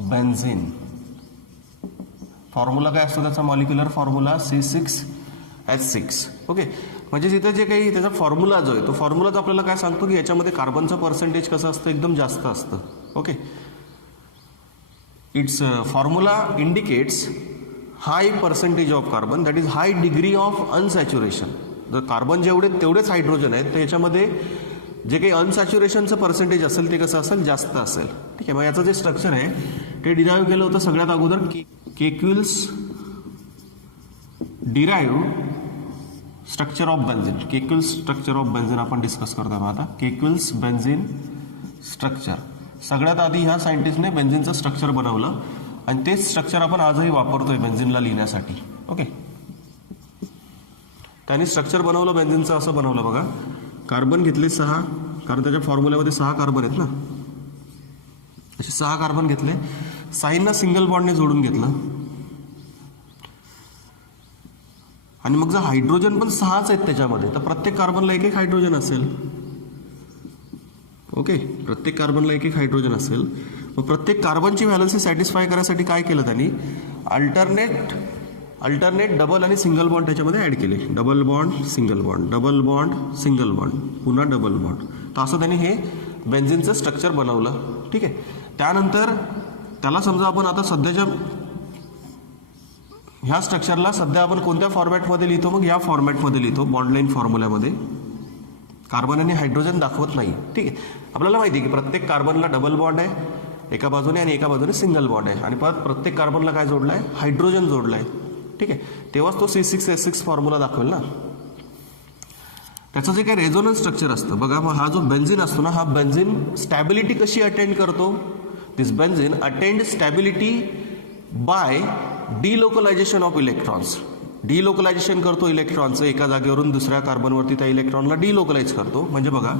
benzene. फॉर्म्युला काय असतो त्याचा, मॉलिक्युलर फॉर्म्युला C6H6. ओके, म्हणजे तिथं जे काही त्याचा फॉर्म्युला जो आहे तो फॉर्म्युलाच आपल्याला काय सांगतो की याच्यामध्ये कार्बनचं पर्सेंटेज कसं असतं, एकदम जास्त असतं. Okay, its formula indicates high percentage of carbon, that is high degree of unsaturation. जर कार्बन जेवढे तेवढेच हायड्रोजन आहेत तर याच्यामध्ये जे काही अनसॅच्युरेशनचं पर्सेंटेज असेल ते कसं असेल, जास्त असेल. ठीक आहे, मग याचं जे स्ट्रक्चर आहे ते डिराईव्ह केलं होतं सगळ्यात अगोदर Kekule's derive structure of benzene. Kekule's structure of benzene आपण डिस्कस करतो आता. Kekule's benzene structure. सगळ्यात आधी ह्या सायंटिस्टने बेन्झिनचं स्ट्रक्चर बनवलं आणि तेच स्ट्रक्चर आपण आजही वापरतोय बेन्झिनला लिहिण्यासाठी. ओके, त्यांनी स्ट्रक्चर बनवलं बेन्झिनचं, असं बनवलं बघा. कार्बन घेतले 6, कारण त्याच्या फॉर्म्युल्यामध्ये 6 कार्बन आहेत ना, असे 6 कार्बन घेतले. 6 सिंगल बॉन्डने जोडून घेतलं आणि मग जर हायड्रोजन पण 6च आहेत त्याच्यामध्ये तर प्रत्येक कार्बनला एक हायड्रोजन असेल. ओके, प्रत्येक कार्बनला एक हायड्रोजन असेल. मग प्रत्येक कार्बनची व्हॅलन्सी सॅटिस्फाय करायसाठी काय केलं त्यांनी, अल्टरनेट डबल आणि सिंगल बॉन्ड त्याच्यामध्ये ॲड केले. Double bond single bond, double bond single bond, पुन्हा डबल बॉन्ड. तर असं त्यांनी हे बेन्झिनचं स्ट्रक्चर बनवलं. ठीक आहे, त्यानंतर त्याला समजा आपण आता सध्याच्या ह्या स्ट्रक्चरला सध्या आपण कोणत्या फॉर्मॅटमध्ये लिहितो, मग या फॉर्मॅटमध्ये लिहितो, बॉन्डलाईन फॉर्म्युल्यामध्ये. कार्बन आणि हायड्रोजन दाखवत नाही. ठीक आहे, आपल्याला माहिती आहे की प्रत्येक कार्बनला डबल बॉन्ड आहे एका बाजूने आणि एका बाजूने सिंगल बॉन्ड आहे आणि परत प्रत्येक कार्बनला काय जोडलं आहे, हायड्रोजन जोडलं आहे. ठीक आहे, तेव्हाच तो C6H6 फॉर्म्युला दाखवेल ना. त्याचं जे काही रेझोनन्स स्ट्रक्चर असतं बघा, मग हा जो बेन्झिन असतो ना, हा बेन्झिन स्टॅबिलिटी कशी अटेंड करतो, this benzene attend stability by delocalisation of electrons. Delocalisation करतो इलेक्ट्रॉनचं, एका जागेवरून दुसऱ्या कार्बनवरती त्या इलेक्ट्रॉनला डिलोकलाइज करतो. म्हणजे बघा,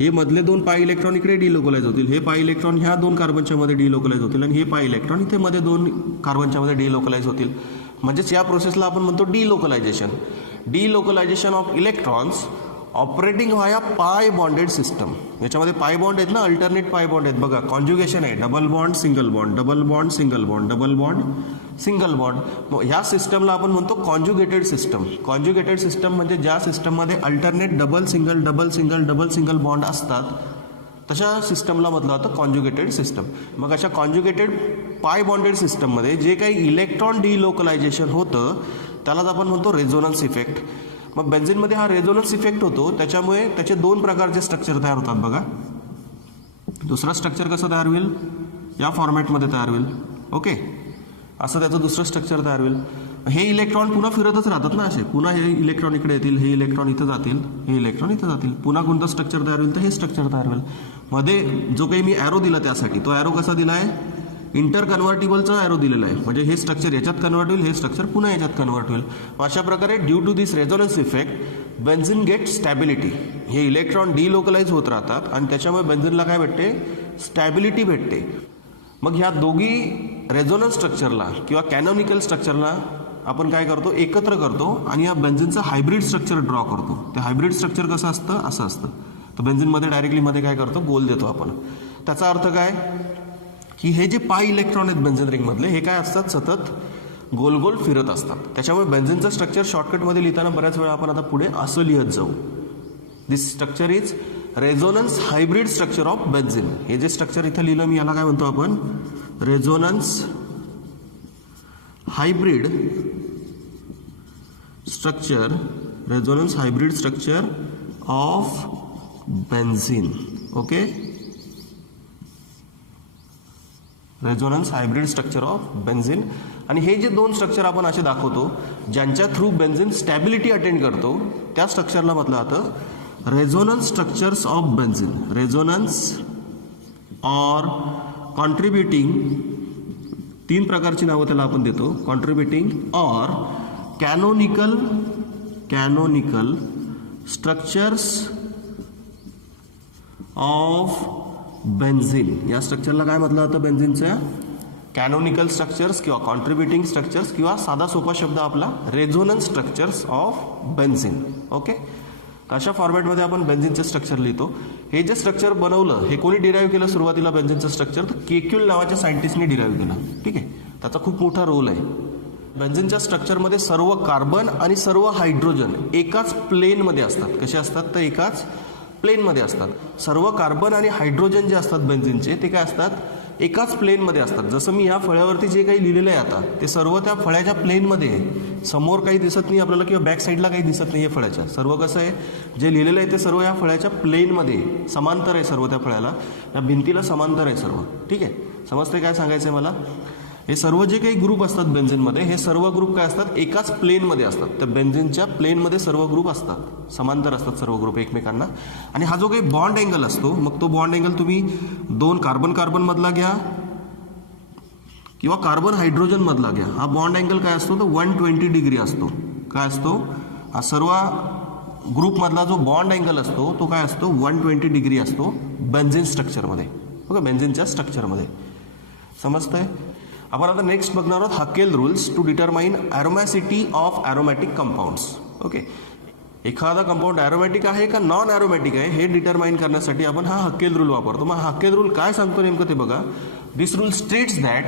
हे मधले 2 पाय इलेक्ट्रॉन इकडे डिलोकलाइज होतील, हे पाय इलेक्ट्रॉन ह्या 2 कार्बनच्या मध्ये डिलोकलाइज होतील आणि हे पाय इलेक्ट्रॉन इथे मध्ये 2 कार्बनच्या मध्ये डिलोकलाइज होतील. म्हणजेच या प्रोसेसला आपण म्हणतो डिलोकलायझेशन. डिलोकलायझेशन ऑफ इलेक्ट्रॉन्स ऑपरेटिंग व्हाया पाय बॉन्डेड सिस्टम. याच्यामध्ये पाय बॉन्ड आहेत ना, अल्टरनेट पाय बॉन्ड आहेत बघा. कॉन्ज्युगेशन आहे, double bond single bond, double bond single bond, double bond single bond. मग ह्या सिस्टमला आपण म्हणतो कॉन्ज्युगेटेड सिस्टम. कॉन्ज्युगेटेड सिस्टम म्हणजे ज्या सिस्टममध्ये alternate double single double single double single bond असतात तशा सिस्टमला म्हटलं जातं कॉन्ज्युगेटेड सिस्टम. मग अशा कॉन्ज्युगेटेड पाय बॉन्डेड सिस्टममध्ये जे काही इलेक्ट्रॉन डिलोकलायझेशन होतं त्यालाच आपण म्हणतो रेझोनन्स इफेक्ट. मग बेन्झिनमध्ये हा रेझोनन्स इफेक्ट होतो, त्याच्यामुळे त्याचे 2 प्रकारचे स्ट्रक्चर तयार होतात बघा. दुसरा स्ट्रक्चर कसं तयार होईल, या फॉर्मॅटमध्ये तयार होईल. ओके, असं त्याचं दुसरं स्ट्रक्चर तयार होईल. हे इलेक्ट्रॉन पुन्हा फिरतच राहतात ना असे, पुन्हा हे इलेक्ट्रॉन इकडे येतील, हे इलेक्ट्रॉन इथं जातील, हे इलेक्ट्रॉन इथं जातील, पुन्हा कोणतं स्ट्रक्चर तयार होईल तर हे स्ट्रक्चर तयार होईल. मध्ये जो काही मी ॲरो दिला त्यासाठी, तो ॲरो कसा दिला आहे, इंटर कन्व्हर्टिबलचा ॲरो दिलेला आहे. म्हणजे हे स्ट्रक्चर याच्यात कन्वर्ट होईल, हे स्ट्रक्चर पुन्हा याच्यात कन्वर्ट होईल. अशा प्रकारे due to this resonance effect benzene get stability. हे इलेक्ट्रॉन डिलोकलाइज होत राहतात आणि त्याच्यामुळे बेन्झिनला काय भेटते, स्टॅबिलिटी भेटते. मग ह्या दोघी रेझोनन्स स्ट्रक्चरला किंवा कॅनॉनिकल स्ट्रक्चरला आपण काय करतो, एकत्र करतो आणि या बेन्झिनचं हायब्रिड स्ट्रक्चर ड्रॉ करतो. ते हायब्रिड स्ट्रक्चर कसं असतं, असं असतं. तर बेन्झिनमध्ये डायरेक्टली मध्ये काय करतो, गोल देतो आपण. त्याचा अर्थ काय की हे जे पाय इलेक्ट्रॉन आहेत बेन्झिन रिंगमधले, हे काय असतात, सतत गोल गोल फिरत असतात. त्याच्यामुळे बेन्झिनचं स्ट्रक्चर शॉर्टकटमध्ये लिहिताना बऱ्याच वेळा आपण आता पुढे असं लिहत जाऊ. This structure is resonance hybrid structure of benzene. हे जे स्ट्रक्चर इथं लिहिलं मी, याला काय म्हणतो आपण, resonance hybrid structure, resonance hybrid structure of benzene. Okay, resonance hybrid structure of benzene. आणि हे जे 2 स्ट्रक्चर आपण असे दाखवतो ज्यांच्या थ्रू बेन्झिन स्टॅबिलिटी अटेंड करतो, त्या स्ट्रक्चरला म्हटलं जातं resonance structures of benzene. Resonance or contributing, 3 प्रकारची नावं त्याला आपण देतो, contributing or canonical structures of benzene. या स्ट्रक्चरला काय म्हटलं जातं, बेन्झिनच्या कॅनोनिकल स्ट्रक्चर्स किंवा कॉन्ट्रीब्युटिंग स्ट्रक्चर्स किंवा साधा सोपा शब्द आपला resonance structures of benzene. Okay, तर अशा फॉर्मॅटमध्ये आपण बेन्झिनचं स्ट्रक्चर लिहितो. हे जे स्ट्रक्चर बनवलं हे कोणी डिराईव्ह केलं सुरुवातीला बेन्झिनचं स्ट्रक्चर, तर केक्युल नावाच्या सायंटिस्टने डिराईव्ह केलं. ठीक आहे, त्याचा खूप मोठा रोल आहे. बेन्झिनच्या स्ट्रक्चरमध्ये सर्व कार्बन आणि सर्व हायड्रोजन एकाच प्लेनमध्ये असतात. कसे असतात, तर एकाच प्लेनमध्ये असतात. सर्व कार्बन आणि हायड्रोजन जे असतात बेन्झिनचे ते काय असतात, एकाच प्लेनमध्ये असतात. जसं मी या फळ्यावरती जे काही लिहिलेलं आहे आता ते सर्व त्या फळ्याच्या प्लेनमध्ये आहे. समोर काही दिसत नाही आपल्याला किंवा बॅक साईडला काही दिसत नाही आहे फळ्याच्या. सर्व कसं आहे, जे लिहिलेलं आहे ते सर्व या फळ्याच्या प्लेनमध्ये आहे, समांतर आहे सर्व त्या फळ्याला, या भिंतीला समांतर आहे सर्व. ठीक आहे, समजते काय सांगायचं आहे मला. हे सर्व जे काही ग्रुप असतात बेन्झिनमध्ये हे सर्व ग्रुप काय असतात, एकाच प्लेनमध्ये असतात. त्या बेन्झिनच्या प्लेनमध्ये सर्व ग्रुप असतात, समांतर असतात सर्व ग्रुप एकमेकांना. आणि हा जो काही बॉन्ड अँगल असतो, मग तो बॉन्ड अँगल तुम्ही 2 कार्बन कार्बन मधला घ्या किंवा कार्बन हायड्रोजन मधला घ्या. हा बॉन्ड अँगल काय असतो, तो 120 डिग्री असतो. काय असतो, हा सर्व ग्रुपमधला जो बॉन्ड अँगल असतो तो काय असतो, 120 डिग्री असतो बेन्झिन स्ट्रक्चरमध्ये. ओके, बेन्झिनच्या स्ट्रक्चरमध्ये. समजतंय. आपण आता नेक्स्ट बघणार आहोत Huckel rules to determine aromaticity of aromatic compounds. Okay, एखादा कंपाऊंड ॲरोमॅटिक आहे का नॉन ॲरोमॅटिक आहे हे डिटरमाइन करण्यासाठी आपण हा हकेल रूल वापरतो. मग हकेल रूल काय सांगतो नेमकं ते बघा. This rule states that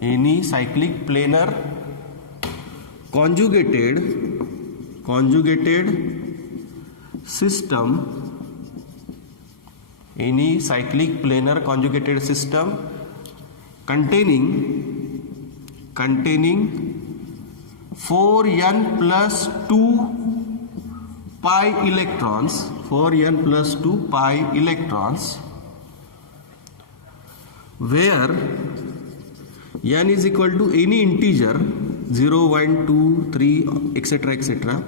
any cyclic planar conjugated system containing 4n plus 2 pi electrons where n is equal to any integer 0, 1, 2, 3 etc.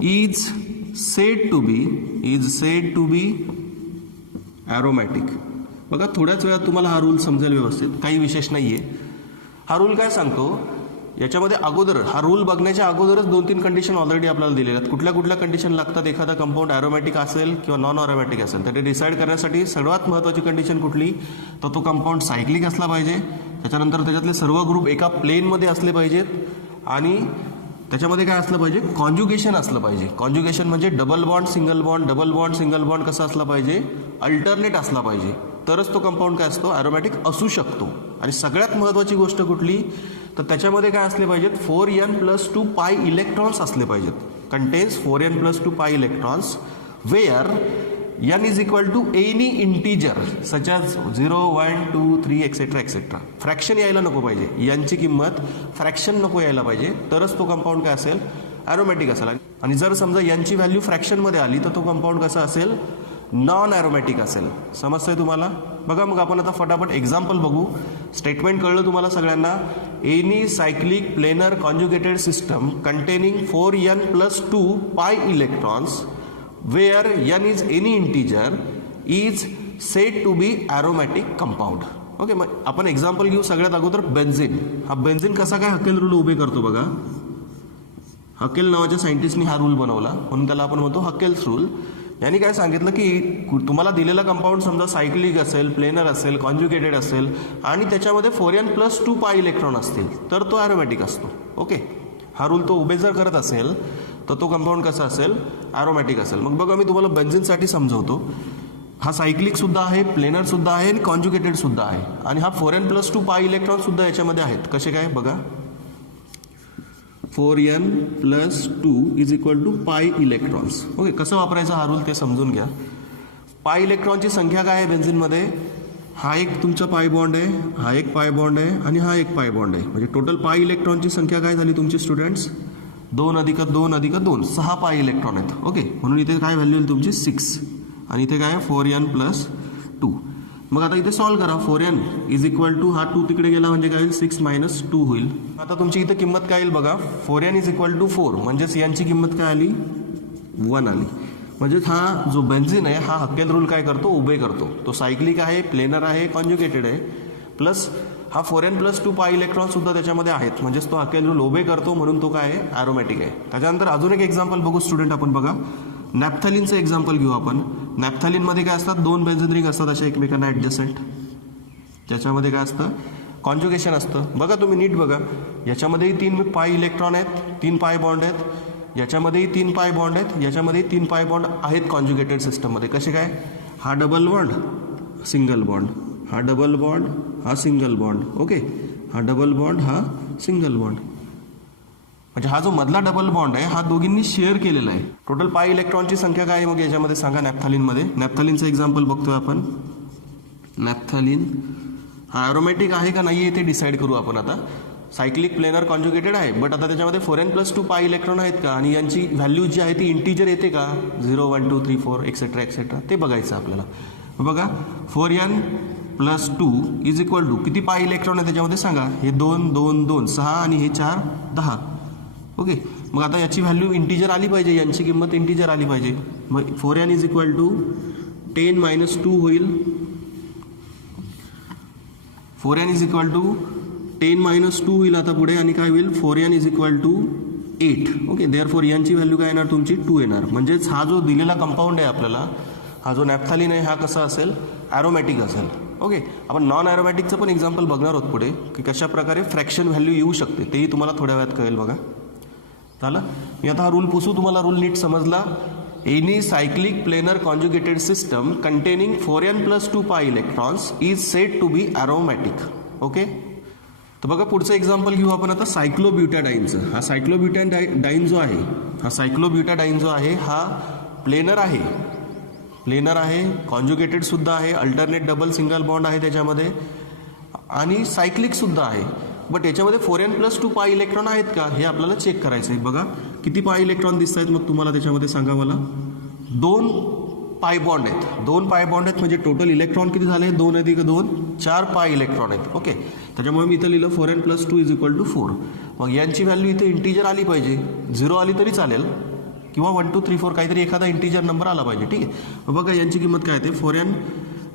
is said to be aromatic. बघा, थोड्याच वेळात तुम्हाला हा रूल समजेल व्यवस्थित, काही विशेष नाहीये. हा रूल काय सांगतो, याच्यामध्ये अगोदर हा रूल बघण्याच्या अगोदरच 2-3 कंडिशन ऑलरेडी आपल्याला दिलेल्या आहेत. कुठल्या कंडिशन लागतात एखादा कंपाऊंड ॲरोमॅटिक असेल किंवा नॉन ॲरोमॅटिक असेल तर ते डिसाईड करण्यासाठी सर्वात महत्त्वाची कंडिशन कुठली, तर तो कंपाऊंड सायक्लिक असला पाहिजे. त्याच्यानंतर त्याच्यातले सर्व ग्रुप एका प्लेनमध्ये असले पाहिजेत आणि त्याच्यामध्ये काय असलं पाहिजे, कॉन्जुगेशन असलं पाहिजे. कॉन्जुगेशन म्हणजे डबल बॉन्ड सिंगल बॉन्ड कसा असला पाहिजे, अल्टरनेट असला पाहिजे, तरच तो कंपाऊंड काय असतो, ॲरोमॅटिक असू शकतो. आणि सगळ्यात महत्त्वाची गोष्ट कुठली, तर त्याच्यामध्ये काय असले पाहिजेत, 4n plus 2 pi इलेक्ट्रॉन्स असले पाहिजेत. Contains 4n plus 2 pi electrons where n is equal to any integer such as 0, 1, 2, 3 etc. Fraction यायला नको पाहिजे, यांची किंमत फ्रॅक्शन नको यायला पाहिजे, तरच तो कंपाऊंड काय असेल, ॲरोमॅटिक असेल. आणि जर समजा यांची व्हॅल्यू फ्रॅक्शनमध्ये आली तर तो कंपाऊंड कसा असेल, नॉन ॲरोमॅटिक असेल. समजतंय तुम्हाला. बघा, मग आपण आता फटाफट एक्झाम्पल बघू. स्टेटमेंट कळलं तुम्हाला सगळ्यांना. Any cyclic planar conjugated system containing 4n plus 2 pi electrons where n is any integer is said to be aromatic compound. Okay, मग आपण एक्झाम्पल घेऊ. सगळ्यात अगोदर बेन्झिन. हा बेन्झिन कसा काय हकेल रूल उभे करतो बघा. हकेल नावाच्या सायंटिस्टनी हा रूल बनवला म्हणून त्याला आपण म्हणतो हकेल्स रूल. यांनी काय सांगितलं की तुम्हाला दिलेला कंपाऊंड समजा सायक्लिक असेल, प्लेनर असेल, कॉन्जुगेटेड असेल आणि त्याच्यामध्ये 4n plus 2 pi इलेक्ट्रॉन असतील तर तो ॲरोमॅटिक असतो. ओके, हा रूल तो उभे जर करत असेल तर तो कंपाऊंड कसा असेल, ॲरोमॅटिक असेल. मग बघा, मी तुम्हाला बेन्झिनसाठी समजवतो. हा सायक्लिक सुद्धा आहे, प्लेनर सुद्धा आहे आणि कॉन्जुगेटेड सुद्धा आहे. आणि हा 4n plus 2 pi इलेक्ट्रॉन सुद्धा याच्यामध्ये आहेत. कसे काय बघा, 4n plus 2 is equal to pi electrons. Okay, कसं वापरायचं हा रूल ते समजून घ्या. पाय इलेक्ट्रॉनची संख्या काय आहे बेन्झिनमध्ये, हा एक तुमचा पाय बॉन्ड आहे, हा एक पाय बॉन्ड आहे आणि हा एक पाय बॉन्ड आहे. म्हणजे टोटल पाय इलेक्ट्रॉनची संख्या काय झाली तुमची स्टुडंट्स, 2 + 2 + 2 6 पाय इलेक्ट्रॉन आहेत. ओके, म्हणून इथे काय व्हॅल्यू येईल तुमची 6 आणि इथे काय 4n plus 2. मग आता इथे सॉल्व करा. 4n इज इक्वल टू हा 2 तिकडे गेला म्हणजे काय होईल, 6 - 2 होईल. आता तुमची इथे किंमत काय येईल बघा, 4n इज इक्वल टू 4 म्हणजेच यांची किंमत काय आली, 1 आली. म्हणजेच हा जो बेन्झिन आहे हा हकेल रूल काय करतो, उभे करतो. तो सायक्लिक आहे, प्लेनर आहे, कॉन्जुगेटेड आहे, प्लस हा 4n+2 पाय इलेक्ट्रॉन सुद्धा त्याच्यामध्ये आहेत, म्हणजेच तो अकेल रूल ओबे करतो, म्हणून तो काय आहे, ॲरोमॅटिक आहे. त्याच्यानंतर अजून एक एक्झाम्पल बघू स्टुडंट आपण. बघा नॅफ्थॅलिनचं एक्झाम्पल घेऊ आपण. नॅफ्थॅलिनमध्ये काय असतात, 2 बेन्झीन रिंग असतात अशा एकमेकांना ॲडजस्टंट. त्याच्यामध्ये काय असतं, कॉन्जुगेशन असतं. बघा तुम्ही नीट बघा, याच्यामध्येही 3 पाय इलेक्ट्रॉन आहेत, 3 पाय बॉन्ड आहेत, याच्यामध्येही 3 पाय बॉन्ड आहेत, याच्यामध्येही 3 पाय बॉन्ड आहेत कॉन्जुगेटेड सिस्टममध्ये. कसे काय, हा डबल बॉन्ड, सिंगल बॉन्ड, हा डबल बॉन्ड, हा सिंगल बॉन्ड. ओके, हा डबल बॉन्ड, हा सिंगल बॉन्ड. म्हणजे हा जो मधला डबल बॉन्ड आहे हा दोघींनी शेअर केलेला आहे. टोटल पाय इलेक्ट्रॉनची संख्या काय आहे मग याच्यामध्ये सांगा नॅफ्थॅलिनमध्ये. नॅफ्थॅलिनचं एक्झाम्पल बघतोय आपण. नॅफ्थॅलिन हा ॲरोमॅटिक आहे का नाही आहे ते डिसाईड करू आपण आता. सायक्लिक प्लेनर कॉन्जुगेटेड आहे, बट आता त्याच्यामध्ये 4n+2 पाय इलेक्ट्रॉन आहेत का, आणि यांची व्हॅल्यू जी आहे ती इंटिजर येते का, 0 1 2 3 4 एक्सेट्रा एक्सेट्रा, ते बघायचं आपल्याला. बघा 4n+2 इज इक्वल टू किती पाय इलेक्ट्रॉन आहे त्याच्यामध्ये सांगा. हे 2 2 2 6 आणि हे 4 10. ओके, मग आता याची व्हॅल्यू इंटिजर आली पाहिजे, यांची किंमत इंटिजर आली पाहिजे. मग 4n इज इक्वल टू 10 - 2 होईल. 4n इज इक्वल टू 10 - 2 होईल आता पुढे, आणि काय होईल, 4n is equal to 8. Okay, therefore यांची व्हॅल्यू काय येणार तुमची 2 येणार. म्हणजेच हा जो दिलेला कंपाऊंड आहे आपल्याला, हा जो नॅफ्थॅलिन आहे हा कसा असेल, ॲरोमॅटिक असेल. ओके, आपण नॉन ॲरोमॅटिकचं पण एक्झाम्पल बघणार आहोत पुढे, की कशा प्रकारे फ्रॅक्शन व्हॅल्यू येऊ शकते, तेही तुम्हाला थोड्या वेळात कळेल. बघा झालं. मी आता हा रूल पुसू, तुम्हाला रूल नीट समजला. Any cyclic planar conjugated system containing 4n+2 pi electrons is said to be aromatic. Okay, तर बघा पुढचं एक्झाम्पल घेऊ आपण आता सायक्लोब्युटॅडाईनचं. हा सायक्लोब्युटॅडाईन जो आहे, हा सायक्लोब्युटॅडाईन जो आहे हा प्लेनर आहे, प्लेनर आहे, कॉन्जुगेटेड सुद्धा आहे, अल्टरनेट डबल सिंगल बॉन्ड आहे त्याच्यामध्ये, आणि सायक्लिक सुद्धा आहे. बट याच्यामध्ये 4n+2 पाय इलेक्ट्रॉन आहेत का हे आपल्याला चेक करायचं आहे. बघा किती पाय इलेक्ट्रॉन दिसत आहेत मग तुम्हाला त्याच्यामध्ये सांगा मला. 2 पाय बॉन्ड आहेत, 2 पाय बॉन्ड आहेत, म्हणजे टोटल इलेक्ट्रॉन किती झाले, 2 + 2 4 पाय इलेक्ट्रॉन आहेत. ओके, त्याच्यामुळे मी इथं लिहिलं 4n+2 इज इक्वल टू 4. मग यांची व्हॅल्यू इथे इंटिजर आली पाहिजे, 0 आली तरी चालेल, किंवा 1 2 3 4 काहीतरी एखादा इंटिजर नंबर आला पाहिजे. ठीक आहे, बघा यांची किंमत काय येते, 4n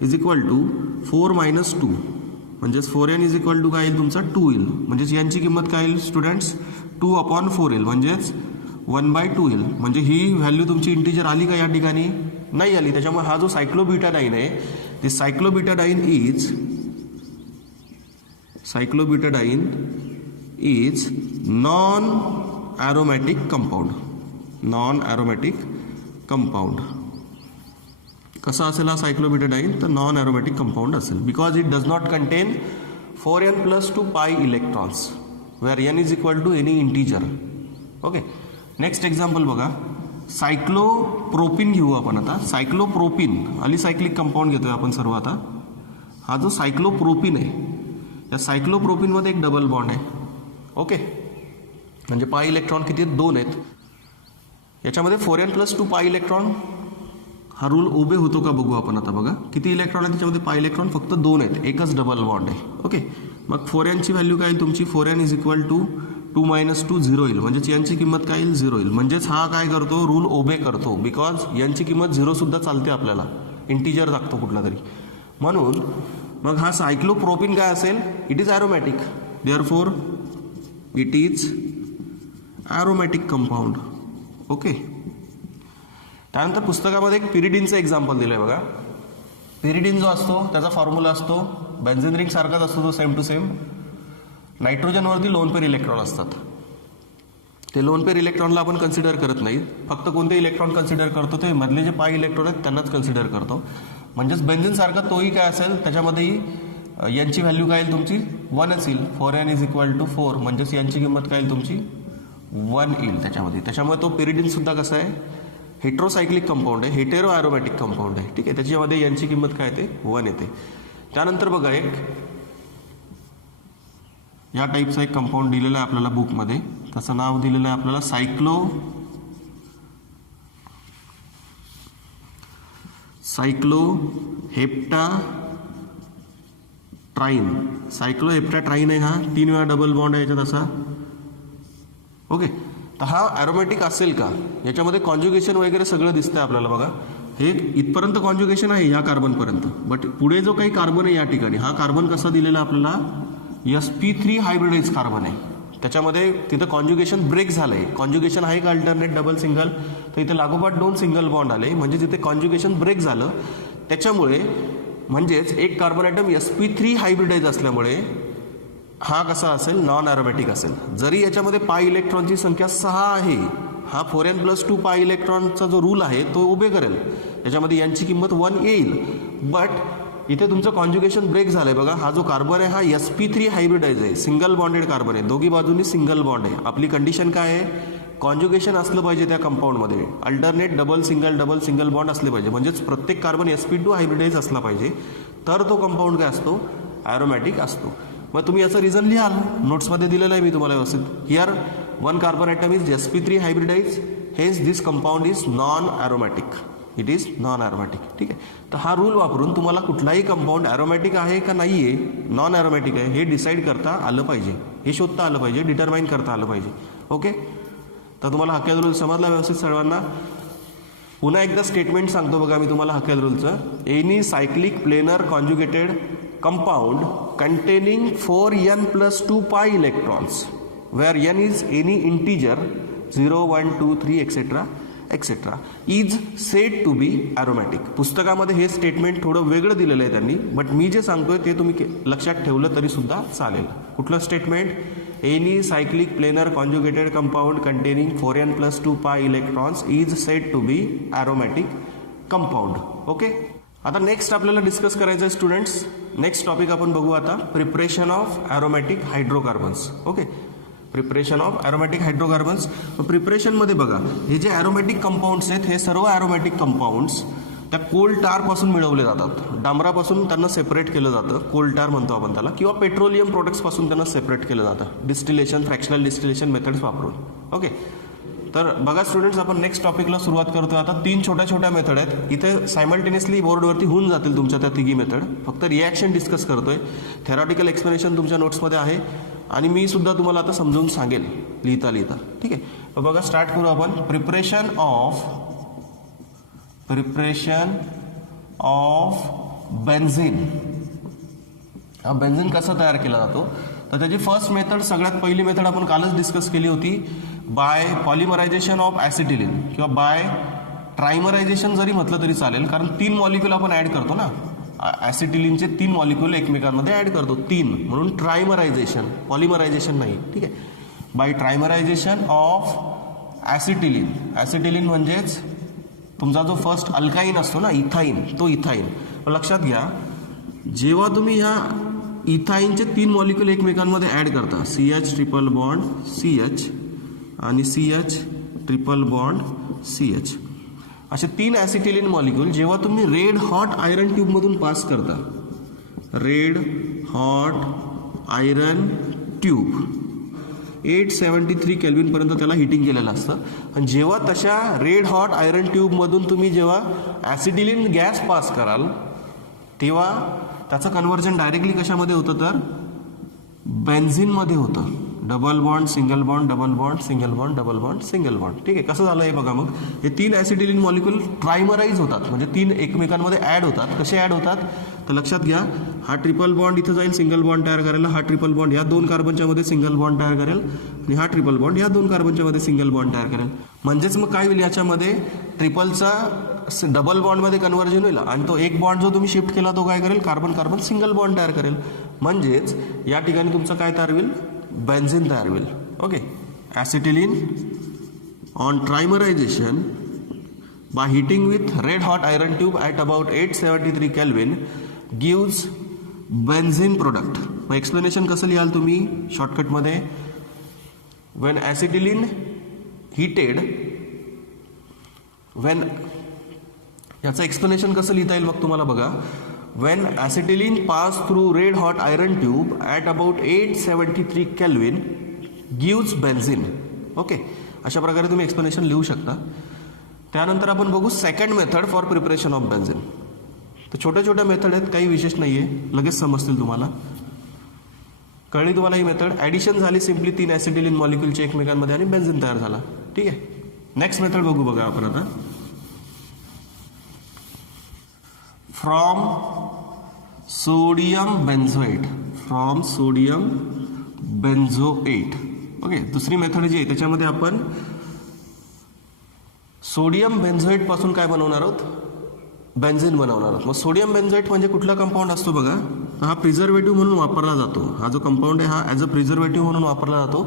इज इक्वल टू 4 - 2, म्हणजेच 4n इज इक्वल टू काय येईल तुमचा 2 येईल. म्हणजेच यांची किंमत काय येईल स्टुडंट्स, 2/4 येईल, म्हणजेच 1/2 येईल. म्हणजे ही व्हॅल्यू तुमची इंटिजर आली का या ठिकाणी, नाही आली. त्याच्यामुळे हा जो सायक्लोब्युटॅडाईन आहे ते cyclobutadiene is non aromatic compound. Non aromatic compound कसा असेल हा सायक्लोब्युटॅडाईन, तर नॉन ॲरोमॅटिक कंपाऊंड असेल, because it does not contain 4n+2 pi electrons where n is equal to any integer. Okay, next example बघा, cyclopropene घेऊ आपण आता. सायक्लोप्रोपिन अलिसायक्लिक compound घेतोय आपण सर्व आता. हा जो सायक्लोप्रोपिन आहे, या सायक्लोप्रोपिनमध्ये एक डबल बॉन्ड आहे. ओके, म्हणजे पाय इलेक्ट्रॉन किती आहेत, 2 आहेत. याच्यामध्ये 4n+2 पाय इलेक्ट्रॉन हा रूल ओबे होतो का बघू आपण आता. बघा किती इलेक्ट्रॉन आहे त्याच्यामध्ये, पाय इलेक्ट्रॉन फक्त 2 आहेत, एकच डबल बॉन्ड आहे. ओके, मग 4nची व्हॅल्यू काय येईल तुमची, 4n इज इक्वल टू 2 - 2 0 येईल. म्हणजेच यांची किंमत काय येईल, 0 येईल. म्हणजेच हा काय करतो, रूल ओबे करतो, बिकॉज यांची किंमत 0 सुद्धा चालते आपल्याला, इंटिजर लागतो कुठला तरी. म्हणून मग हा सायक्लोप्रोपिन काय असेल, it is aromatic, therefore it is aromatic compound. Okay, त्यानंतर पुस्तकामध्ये एक पिरिडीनचं एक्झाम्पल दिलं आहे. बघा पिरिडीन जो असतो त्याचा फॉर्म्युला असतो बेन्झीन रिंग सारखाच असतो तो, सेम टू सेम. नायट्रोजनवरती लोन पेअर इलेक्ट्रॉन असतात. ते लोन पेअर इलेक्ट्रॉनला आपण कन्सिडर करत नाही, फक्त कोणते इलेक्ट्रॉन कन्सिडर करतो, ते मधले जे पाय इलेक्ट्रॉन आहेत त्यांनाच कन्सिडर करतो. म्हणजेच बेन्झीन सारखा तोही काय असेल, त्याच्यामध्येही यांची व्हॅल्यू काय येईल तुमची 1च येईल. 4n इज इक्वल टू 4, म्हणजेच यांची किंमत काय येईल तुमची 1 येईल त्याच्यामध्ये. त्याच्यामुळे तो पिरिडीन सुद्धा कसा आहे, हेट्रोसायक्लिक कंपाऊंड आहे, हेटेरो ॲरोमॅटिक कंपाऊंड आहे. ठीक आहे, त्याच्यामध्ये यांची किंमत काय येते 1 येते. त्यानंतर बघा एक या टाईपचा एक कंपाऊंड दिलेला आहे आपल्याला बुकमध्ये, त्याचं नाव दिलेलं आहे आपल्याला सायक्लोहेप्टाट्राईन आहे. हा 3 वेळा डबल बॉन्ड आहे याच्यात असा. ओके, तर हा ॲरोमॅटिक असेल का, याच्यामध्ये कॉन्जुगेशन वगैरे सगळं दिसतंय आपल्याला. बघा हे इथपर्यंत कॉन्जुगेशन आहे ह्या कार्बनपर्यंत, बट पुढे जो काही कार्बन आहे या ठिकाणी, हा कार्बन कसा दिलेला आपल्याला sp3 हायब्रिडाइज कार्बन आहे, त्याच्यामध्ये तिथं कॉन्ज्युगेशन ब्रेक झालं आहे. कॉन्ज्युगेशन आहे का अल्टरनेट डबल सिंगल, तर इथे लागोपाठ 2 सिंगल बॉन्ड आले, म्हणजे तिथे कॉन्ज्युगेशन ब्रेक झालं. त्याच्यामुळे म्हणजेच एक कार्बन ॲटम sp3 हायब्रिडाइज असल्यामुळे हा कसा असेल, नॉन ॲरोमॅटिक असेल. जरी याच्यामध्ये पाय इलेक्ट्रॉनची संख्या 6 आहे, हा 4n+2 पाय इलेक्ट्रॉनचा जो रूल आहे तो उभे करेल, त्याच्यामध्ये यांची किंमत 1 येईल. बट इथे तुमचं कॉन्ज्युगेशन ब्रेक झालंय बघा. हा जो कार्बन आहे हा sp3 हायब्रिडाइज आहे, सिंगल बॉन्डेड कार्बन आहे, दोघी बाजूनी सिंगल बॉन्ड आहे. आपली कंडिशन काय आहे, कॉन्ज्युगेशन असलं पाहिजे त्या कंपाऊंडमध्ये, अल्टरनेट डबल सिंगल बॉन्ड असले पाहिजे, म्हणजेच प्रत्येक कार्बन sp2 हायब्रिडाइज असला पाहिजे, तर तो कंपाऊंड काय असतो, ॲरोमॅटिक असतो. मग तुम्ही याचं रिझन लिहाल, नोट्समध्ये दिलेलं आहे मी तुम्हाला व्यवस्थित. Here 1 carbon atom is sp3 hybridise, hence this compound is non aromatic, it is non aromatic. ठीक आहे, तर हा रूल वापरून तुम्हाला कुठलाही कंपाऊंड ॲरोमॅटिक आहे का नाही आहे, नॉन ॲरोमॅटिक आहे हे डिसाईड करता आलं पाहिजे, हे शोधता आलं पाहिजे, डिटरमाइन करता आलं पाहिजे. ओके, तर तुम्हाला हकेल रूल समजला व्यवस्थित सर्वांना. पुन्हा एकदा स्टेटमेंट सांगतो बघा मी तुम्हाला हकेल रूलचं. Any cyclic planar conjugated compound containing 4n+2 pi electrons where n is any integer 0, 1, 2, 3 etc. is said to be aromatic. पुस्तकामध्ये हे स्टेटमेंट थोडं वेगळं दिलेलं आहे त्यांनी, बट मी जे सांगतोय ते तुम्ही लक्षात ठेवलं तरी सुद्धा चालेल. कुठलं statement, any cyclic planar conjugated compound containing 4n+2 pi electrons is said to be aromatic compound. Okay, आता नेक्स्ट आपल्याला डिस्कस करायचं आहे स्टुडंट्स. नेक्स्ट टॉपिक आपण बघू आता, preparation of aromatic hydrocarbons. Okay, preparation of aromatic hydrocarbons. प्रिपरेशनमध्ये बघा, हे जे ॲरोमॅटिक कंपाऊंड्स आहेत हे सर्व ॲरोमॅटिक कंपाऊंड्स त्या कोल टारपासून मिळवले जातात. डांबरापासून त्यांना सेपरेट केलं जातं, कोल टार म्हणतो आपण त्याला, किंवा पेट्रोलियम प्रोडक्ट्सपासून त्यांना सेपरेट केलं जातं डिस्टिलेशन, फ्रॅक्शनल डिस्टिलेशन मेथड्स वापरून. ओके, तर बघा स्टुडंट्स, आपण नेक्स्ट टॉपिकला सुरुवात करतोय आता. 3 छोट्या मेथड आहेत, इथे सायमल्टेनियसली बोर्डवरती होऊन जातील तुमच्या त्या तिघी मेथड. फक्त रिॲक्शन डिस्कस करतोय, थेरॉटिकल एक्सप्लेनेशन तुमच्या नोट्समध्ये आहे आणि मी सुद्धा तुम्हाला आता समजावून सांगेल लिहिता. ठीक आहे, तर बघा स्टार्ट करू आपण. Preparation of benzene. हा बेन्झिन कसा तयार केला जातो, तर त्याची फर्स्ट मेथड, सगळ्यात पहिली मेथड आपण कालच डिस्कस केली होती, बाय पॉलिमरायझेशन ऑफ ॲसिटिलिन किंवा बाय ट्रायमरायझेशन जरी म्हटलं तरी चालेल, कारण 3 मॉलिक्यूल आपण ॲड करतो ना, ॲसिटिलिनचे 3 मॉलिक्यूल एकमेकांमध्ये ॲड करतो, 3 म्हणून ट्रायमरायझेशन, पॉलिमरायझेशन नाही. ठीक आहे, बाय ट्रायमरायझेशन ऑफ ॲसिटिलिन. ॲसिटिलिन म्हणजेच तुमचा जो फर्स्ट अल्काईन असतो ना, इथाईन, तो इथाईन. लक्षात घ्या, जेव्हा तुम्ही ह्या इथाईनचे 3 मॉलिक्यूल एकमेकांमध्ये ॲड करता, CH ट्रिपल बॉन्ड CH आणि CH ट्रिपल बॉन्ड CH, असे 3 ॲसिटिलिन मॉलिक्यूल जेव्हा तुम्ही रेड हॉट आयरन ट्यूबमधून पास करता, रेड हॉट आयरन ट्यूब 873 केल्विनपर्यंत त्याला हिटिंग केलेलं असतं, आणि जेव्हा तशा रेड हॉट आयरन ट्यूबमधून तुम्ही जेव्हा ॲसिटिलिन गॅस पास कराल, तेव्हा त्याचं कन्व्हर्जन डायरेक्टली कशामध्ये होतं, तर बेन्झिनमध्ये होतं. Double bond single bond, double bond single bond, double bond single bond. ठीक आहे, कसं झालं हे बघा. मग हे 3 ॲसिटिलिन मॉलिक्यूल ट्रायमराईज होतात, म्हणजे 3 एकमेकांमध्ये ॲड होतात. कसे ॲड होतात, तर लक्षात घ्या, हा ट्रिपल बॉन्ड इथं जाईल सिंगल बॉन्ड तयार करायला, हा ट्रिपल बॉन्ड या 2 कार्बनच्या मध्ये सिंगल बॉन्ड तयार करेल, आणि हा ट्रिपल बॉन्ड या 2 कार्बनच्या मध्ये सिंगल बॉन्ड तयार करेल. म्हणजेच मग काय होईल, याच्यामध्ये ट्रिपलचा डबल बॉन्डमध्ये कन्व्हर्जन होईल, आणि तो एक बॉन्ड जो तुम्ही शिफ्ट केला तो काय करेल, कार्बन कार्बन सिंगल बॉन्ड तयार करेल. म्हणजेच या ठिकाणी तुमचं काय तयार होईल, बेन्झिन तयार होईल. Okay, acetylene on trimerization by heating with red hot iron tube at about 873 Kelvin gives benzene product. मग एक्सप्लेनेशन कसं लिहाल तुम्ही शॉर्टकटमध्ये, when acetylene heated, when याचं एक्सप्लेनेशन कसं लिहिता येईल मग तुम्हाला बघा, when acetylene passed through red hot iron tube at about 873 Kelvin gives benzene. Okay, अशा प्रकारे तुम्ही एक्सप्लेनेशन लिहू शकता. त्यानंतर आपण बघू second method for preparation of benzene. तर छोट्या मेथड आहेत, काही विशेष नाही आहे, लगेच समजतील तुम्हाला. कळली तुम्हाला ही मेथड. ॲडिशन झाली सिम्पली 3 ॲसिटिलिन मॉलिक्यूलचे एकमेकांमध्ये आणि बेन्झिन तयार झाला. ठीक आहे, नेक्स्ट मेथड बघू बघा आपण आता. From sodium benzoate, from sodium benzoate. Okay, दुसरी मेथड जी आहे त्याच्यामध्ये आपण सोडियम बेन्झोएट पासून काय बनवणार आहोत, बेन्झीन बनवणार आहोत. मग सोडियम बेन्झोएट म्हणजे कुठला कंपाऊंड असतो बघा, हा प्रिझर्वेटिव्ह म्हणून वापरला जातो. हा जो कंपाऊंड आहे हा ॲज अ प्रिझर्वेटिव्ह म्हणून वापरला जातो.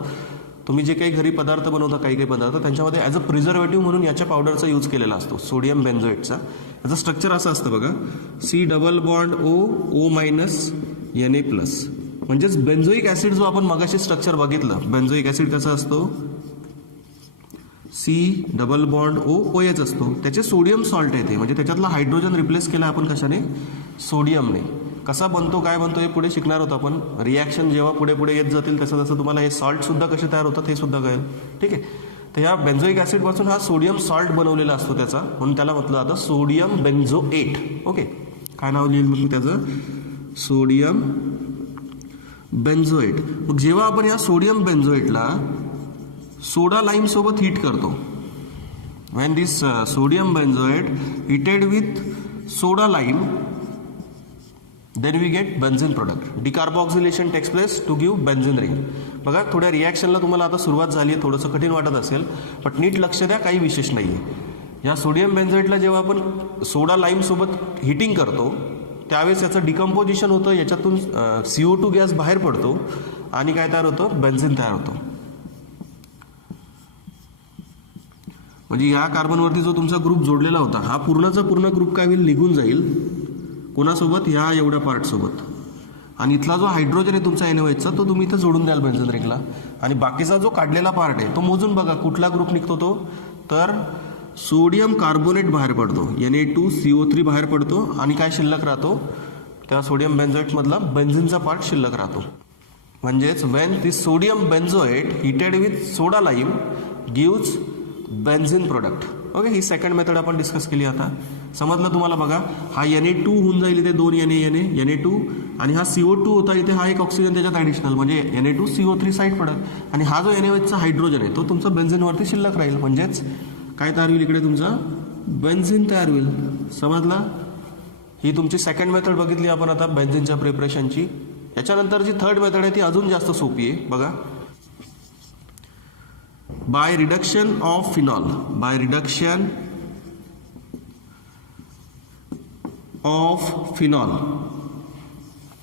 तुम्ही जे काही घरी पदार्थ बनवता, काही काही पदार्थ त्यांच्यामध्ये ॲज अ प्रिझर्वेटिव्ह म्हणून याच्या पावडरचा यूज केलेला असतो, सोडियम बेन्झोएटचा. याचं स्ट्रक्चर असं असतं बघा, C double bond O minus Na+. म्हणजेच बेन्झोइक ॲसिड जो आपण मगाशी स्ट्रक्चर बघितलं, बेन्झोइक ॲसिड कसा असतो, सी डबल बॉन्ड OH असतो. त्याचे सोडियम सॉल्ट येते, म्हणजे त्याच्यातला हायड्रोजन रिप्लेस केला आपण कशाने, सोडियमने. कसा बनतो, काय बनतो हे पुढे शिकणार होतो आपण. रिॲक्शन जेव्हा पुढे पुढे येत जातील तसं तसं तुम्हाला हे सॉल्ट सुद्धा कसे तयार होतात हे सुद्धा कळेल. ठीक आहे. तर ह्या बेन्झोइक ॲसिडपासून हा सोडियम सॉल्ट बनवलेला असतो त्याचा, म्हणून त्याला म्हटलं जातं सोडियम बेन्झोएट. ओके, काय नाव लिहिलं मग त्याचं, सोडियम बेन्झोएट. मग जेव्हा आपण या सोडियम बेन्झोएटला सोडा लाईम सोबत हीट करतो, when this sodium benzoate heated with soda lime, then we get benzene product. Decarboxylation takes place to give benzene ring. बघा, थोड्या रिॲक्शनला तुम्हाला आता सुरुवात झाली आहे, थोडंसं कठीण वाटत असेल, पण नीट लक्ष द्या, काही विशेष नाही आहे. या सोडियम बेन्झोएटला जेव्हा आपण सोडा लाईम सोबत हिटिंग करतो त्यावेळेस याचं डिकम्पोजिशन होतं, याच्यातून CO2 गॅस बाहेर पडतो आणि काय तयार होतं, बेन्झीन तयार होतं. म्हणजे या कार्बनवरती जो तुमचा ग्रुप जोडलेला होता हा पूर्णचा पूर्ण ग्रुप काय होईल, निघून जाईल. कोणासोबत, ह्या एवढ्या पार्टसोबत. आणि इथला जो हायड्रोजन आहे तुमचा NaOHचा तो तुम्ही इथं जोडून द्याल बेन्झीन रिंगला. आणि बाकीचा जो काढलेला पार्ट आहे तो मोजून बघा कुठला ग्रुप निघतो तो, तर सोडियम कार्बोनेट बाहेर पडतो, Na2CO3 बाहेर पडतो आणि काय शिल्लक राहतो, त्या सोडियम बेन्झोएटमधला बेन्झीनचा पार्ट शिल्लक राहतो. म्हणजेच when this sodium benzoate heated with soda lime gives benzene product. Okay, ही सेकंड मेथड आपण डिस्कस केली. आता समजलं तुम्हाला. बघा, हा Na2 होऊन जाईल इथे, 2 Na2, आणि हा CO2 होता इथे, हा एक ऑक्सिजन त्याच्यात ॲडिशनल, म्हणजे Na2CO3 साईड पडत, आणि हा जो NaOHचा हायड्रोजन आहे तो तुमचा बेन्झीनवरती शिल्लक राहील. म्हणजेच काय तयार होईल इकडे, तुमचा बेन्झीन तयार होईल. समजला. ही तुमची सेकंड मेथड बघितली आपण आता बेन्झीनच्या प्रिपरेशनची. याच्यानंतर जी थर्ड मेथड आहे ती अजून जास्त सोपी आहे. बघा, by reduction of phenol, by reduction of phenol.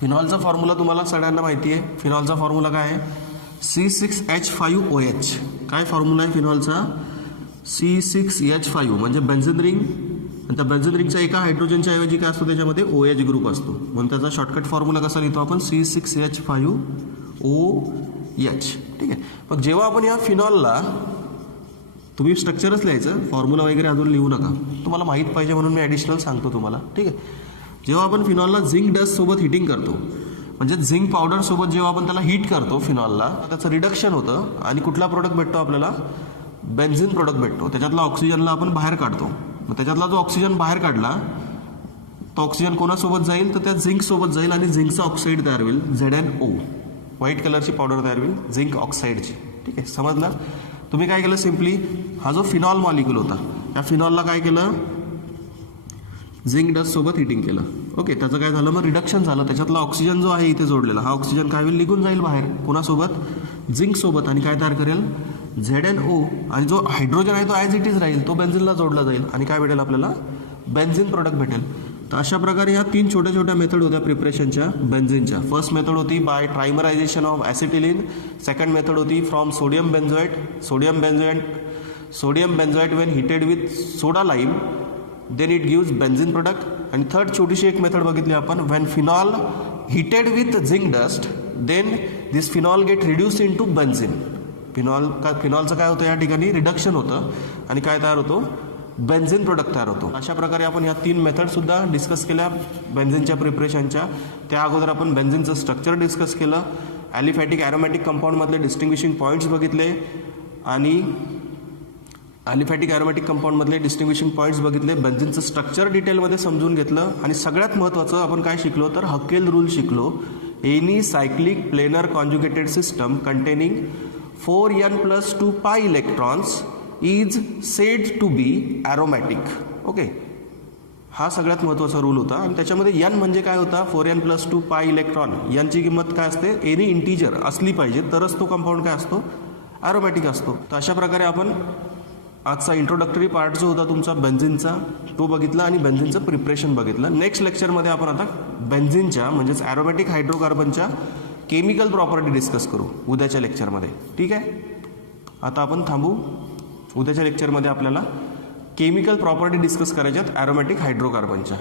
फिनॉलचा फॉर्म्युला तुम्हाला सगळ्यांना माहिती आहे. फिनॉलचा फॉर्म्युला काय आहे, C6H5OH. काय फॉर्म्युला आहे फिनॉलचा, C6H5, म्हणजे बेन्झीन रिंग. आणि त्या बेन्झीन रिंगच्या एका हायड्रोजनच्या ऐवजी काय असतो, त्याच्यामध्ये OH ग्रुप असतो, म्हणून त्याचा शॉर्टकट फॉर्म्युला कसा लिहितो आपण, C6H5OH. ठीक आहे. मग जेव्हा आपण या फिनॉलला, तुम्ही स्ट्रक्चरच लिहायचं, फॉर्म्युला वगैरे अजून लिहू नका, तुम्हाला माहीत पाहिजे म्हणून मी ॲडिशनल सांगतो तुम्हाला. ठीक आहे. जेव्हा आपण फिनॉलला झिंक डस्ट सोबत हिटिंग करतो, म्हणजे झिंक पावडर सोबत जेव्हा आपण त्याला हीट करतो फिनॉलला, त्याचं रिडक्शन होतं आणि कुठला प्रोडक्ट भेटतो आपल्याला, बेन्झीन प्रोडक्ट भेटतो. त्याच्यातला ऑक्सिजनला आपण बाहेर काढतो. मग त्याच्यातला जो ऑक्सिजन बाहेर काढला तो ऑक्सिजन कोणासोबत जाईल, तर त्या झिंक सोबत जाईल आणि झिंकचा ऑक्साईड तयार होईल, ZnO. व्हाईट कलरची पावडर तयार होईल झिंक ऑक्साईडची. ठीक आहे, समजलं. तुम्ही काय केलं, सिम्पली हा जो फिनॉल मॉलिक्यूल होता त्या फिनॉलला काय केलं, झिंक डस्ट सोबत हिटिंग केलं. ओके, त्याचं काय झालं, मग रिडक्शन झालं. त्याच्यातला ऑक्सिजन जो आहे इथे जोडलेला, हा ऑक्सिजन काय होईल, निघून जाईल बाहेर, कोणासोबत, झिंक सोबत, आणि काय तयार करेल, ZnO. आणि जो हायड्रोजन आहे तो ॲज इट इज राहील, तो बेन्झीनला जोडला जाईल आणि काय भेटेल आपल्याला, बेन्झीन प्रोडक्ट भेटेल. तर अशा प्रकारे ह्या 3 छोट्या छोट्या मेथड होत्या प्रिपरेशनच्या बेन्झीनच्या. फर्स्ट मेथड होती by trimerization of acetylene. Second method होती from sodium benzoate when heated with soda lime, then it gives benzene product. आणि थर्ड छोटीशी एक मेथड बघितली आपण, when phenol heated with zinc dust, then this phenol get reduce into benzene. फिनॉलचं काय होतं या ठिकाणी, रिडक्शन होतं आणि काय तयार होतो, बेन्झीन प्रोडक्ट तयार होतो. अशा प्रकारे आपण या 3 मेथडसुद्धा डिस्कस केल्या बेन्झीनच्या प्रिपरेशनच्या. त्या अगोदर आपण बेन्झीनचं स्ट्रक्चर डिस्कस केलं, ॲलिफॅटिक ॲरोमॅटिक कंपाऊंडमधले डिस्टिंग्विशिंग पॉईंट्स बघितले आणि ॲलिफॅटिक ॲरोमॅटिक कंपाऊंडमधले डिस्टिंग्विशिंग पॉईंट्स बघितले, बेन्झीनचं स्ट्रक्चर डिटेलमध्ये समजून घेतलं. आणि सगळ्यात महत्त्वाचं आपण काय शिकलो, तर हकेल रूल शिकलो. Any cyclic planar conjugated system containing 4n+2 pi electrons is said to be aromatic. Okay, हा सगळ्यात महत्त्वाचा रूल होता आणि त्याच्यामध्ये एन म्हणजे काय होता 4n + 2 पाय इलेक्ट्रॉन. यांची किंमत काय असते एनी इंटीजर असली पाहिजे तरच तो कंपाऊंड काय असतो ॲरोमॅटिक असतो. तर अशा प्रकारे आपण आजचा इंट्रोडक्टरी पार्ट जो होता तुमचा बेन्झिनचा तो बघितला आणि बेन्झिनचं प्रिपरेशन बघितलं. नेक्स्ट लेक्चरमध्ये आपण आता बेन्झिनच्या म्हणजेच ॲरोमॅटिक हायड्रोकार्बनच्या केमिकल प्रॉपर्टी डिस्कस करू उद्याच्या लेक्चरमध्ये. ठीक आहे, आता आपण थांबू. उद्याच्या लेक्चरमध्ये आपल्याला केमिकल प्रॉपर्टी डिस्कस करायच्यात ॲरोमॅटिक हायड्रोकार्बनच्या.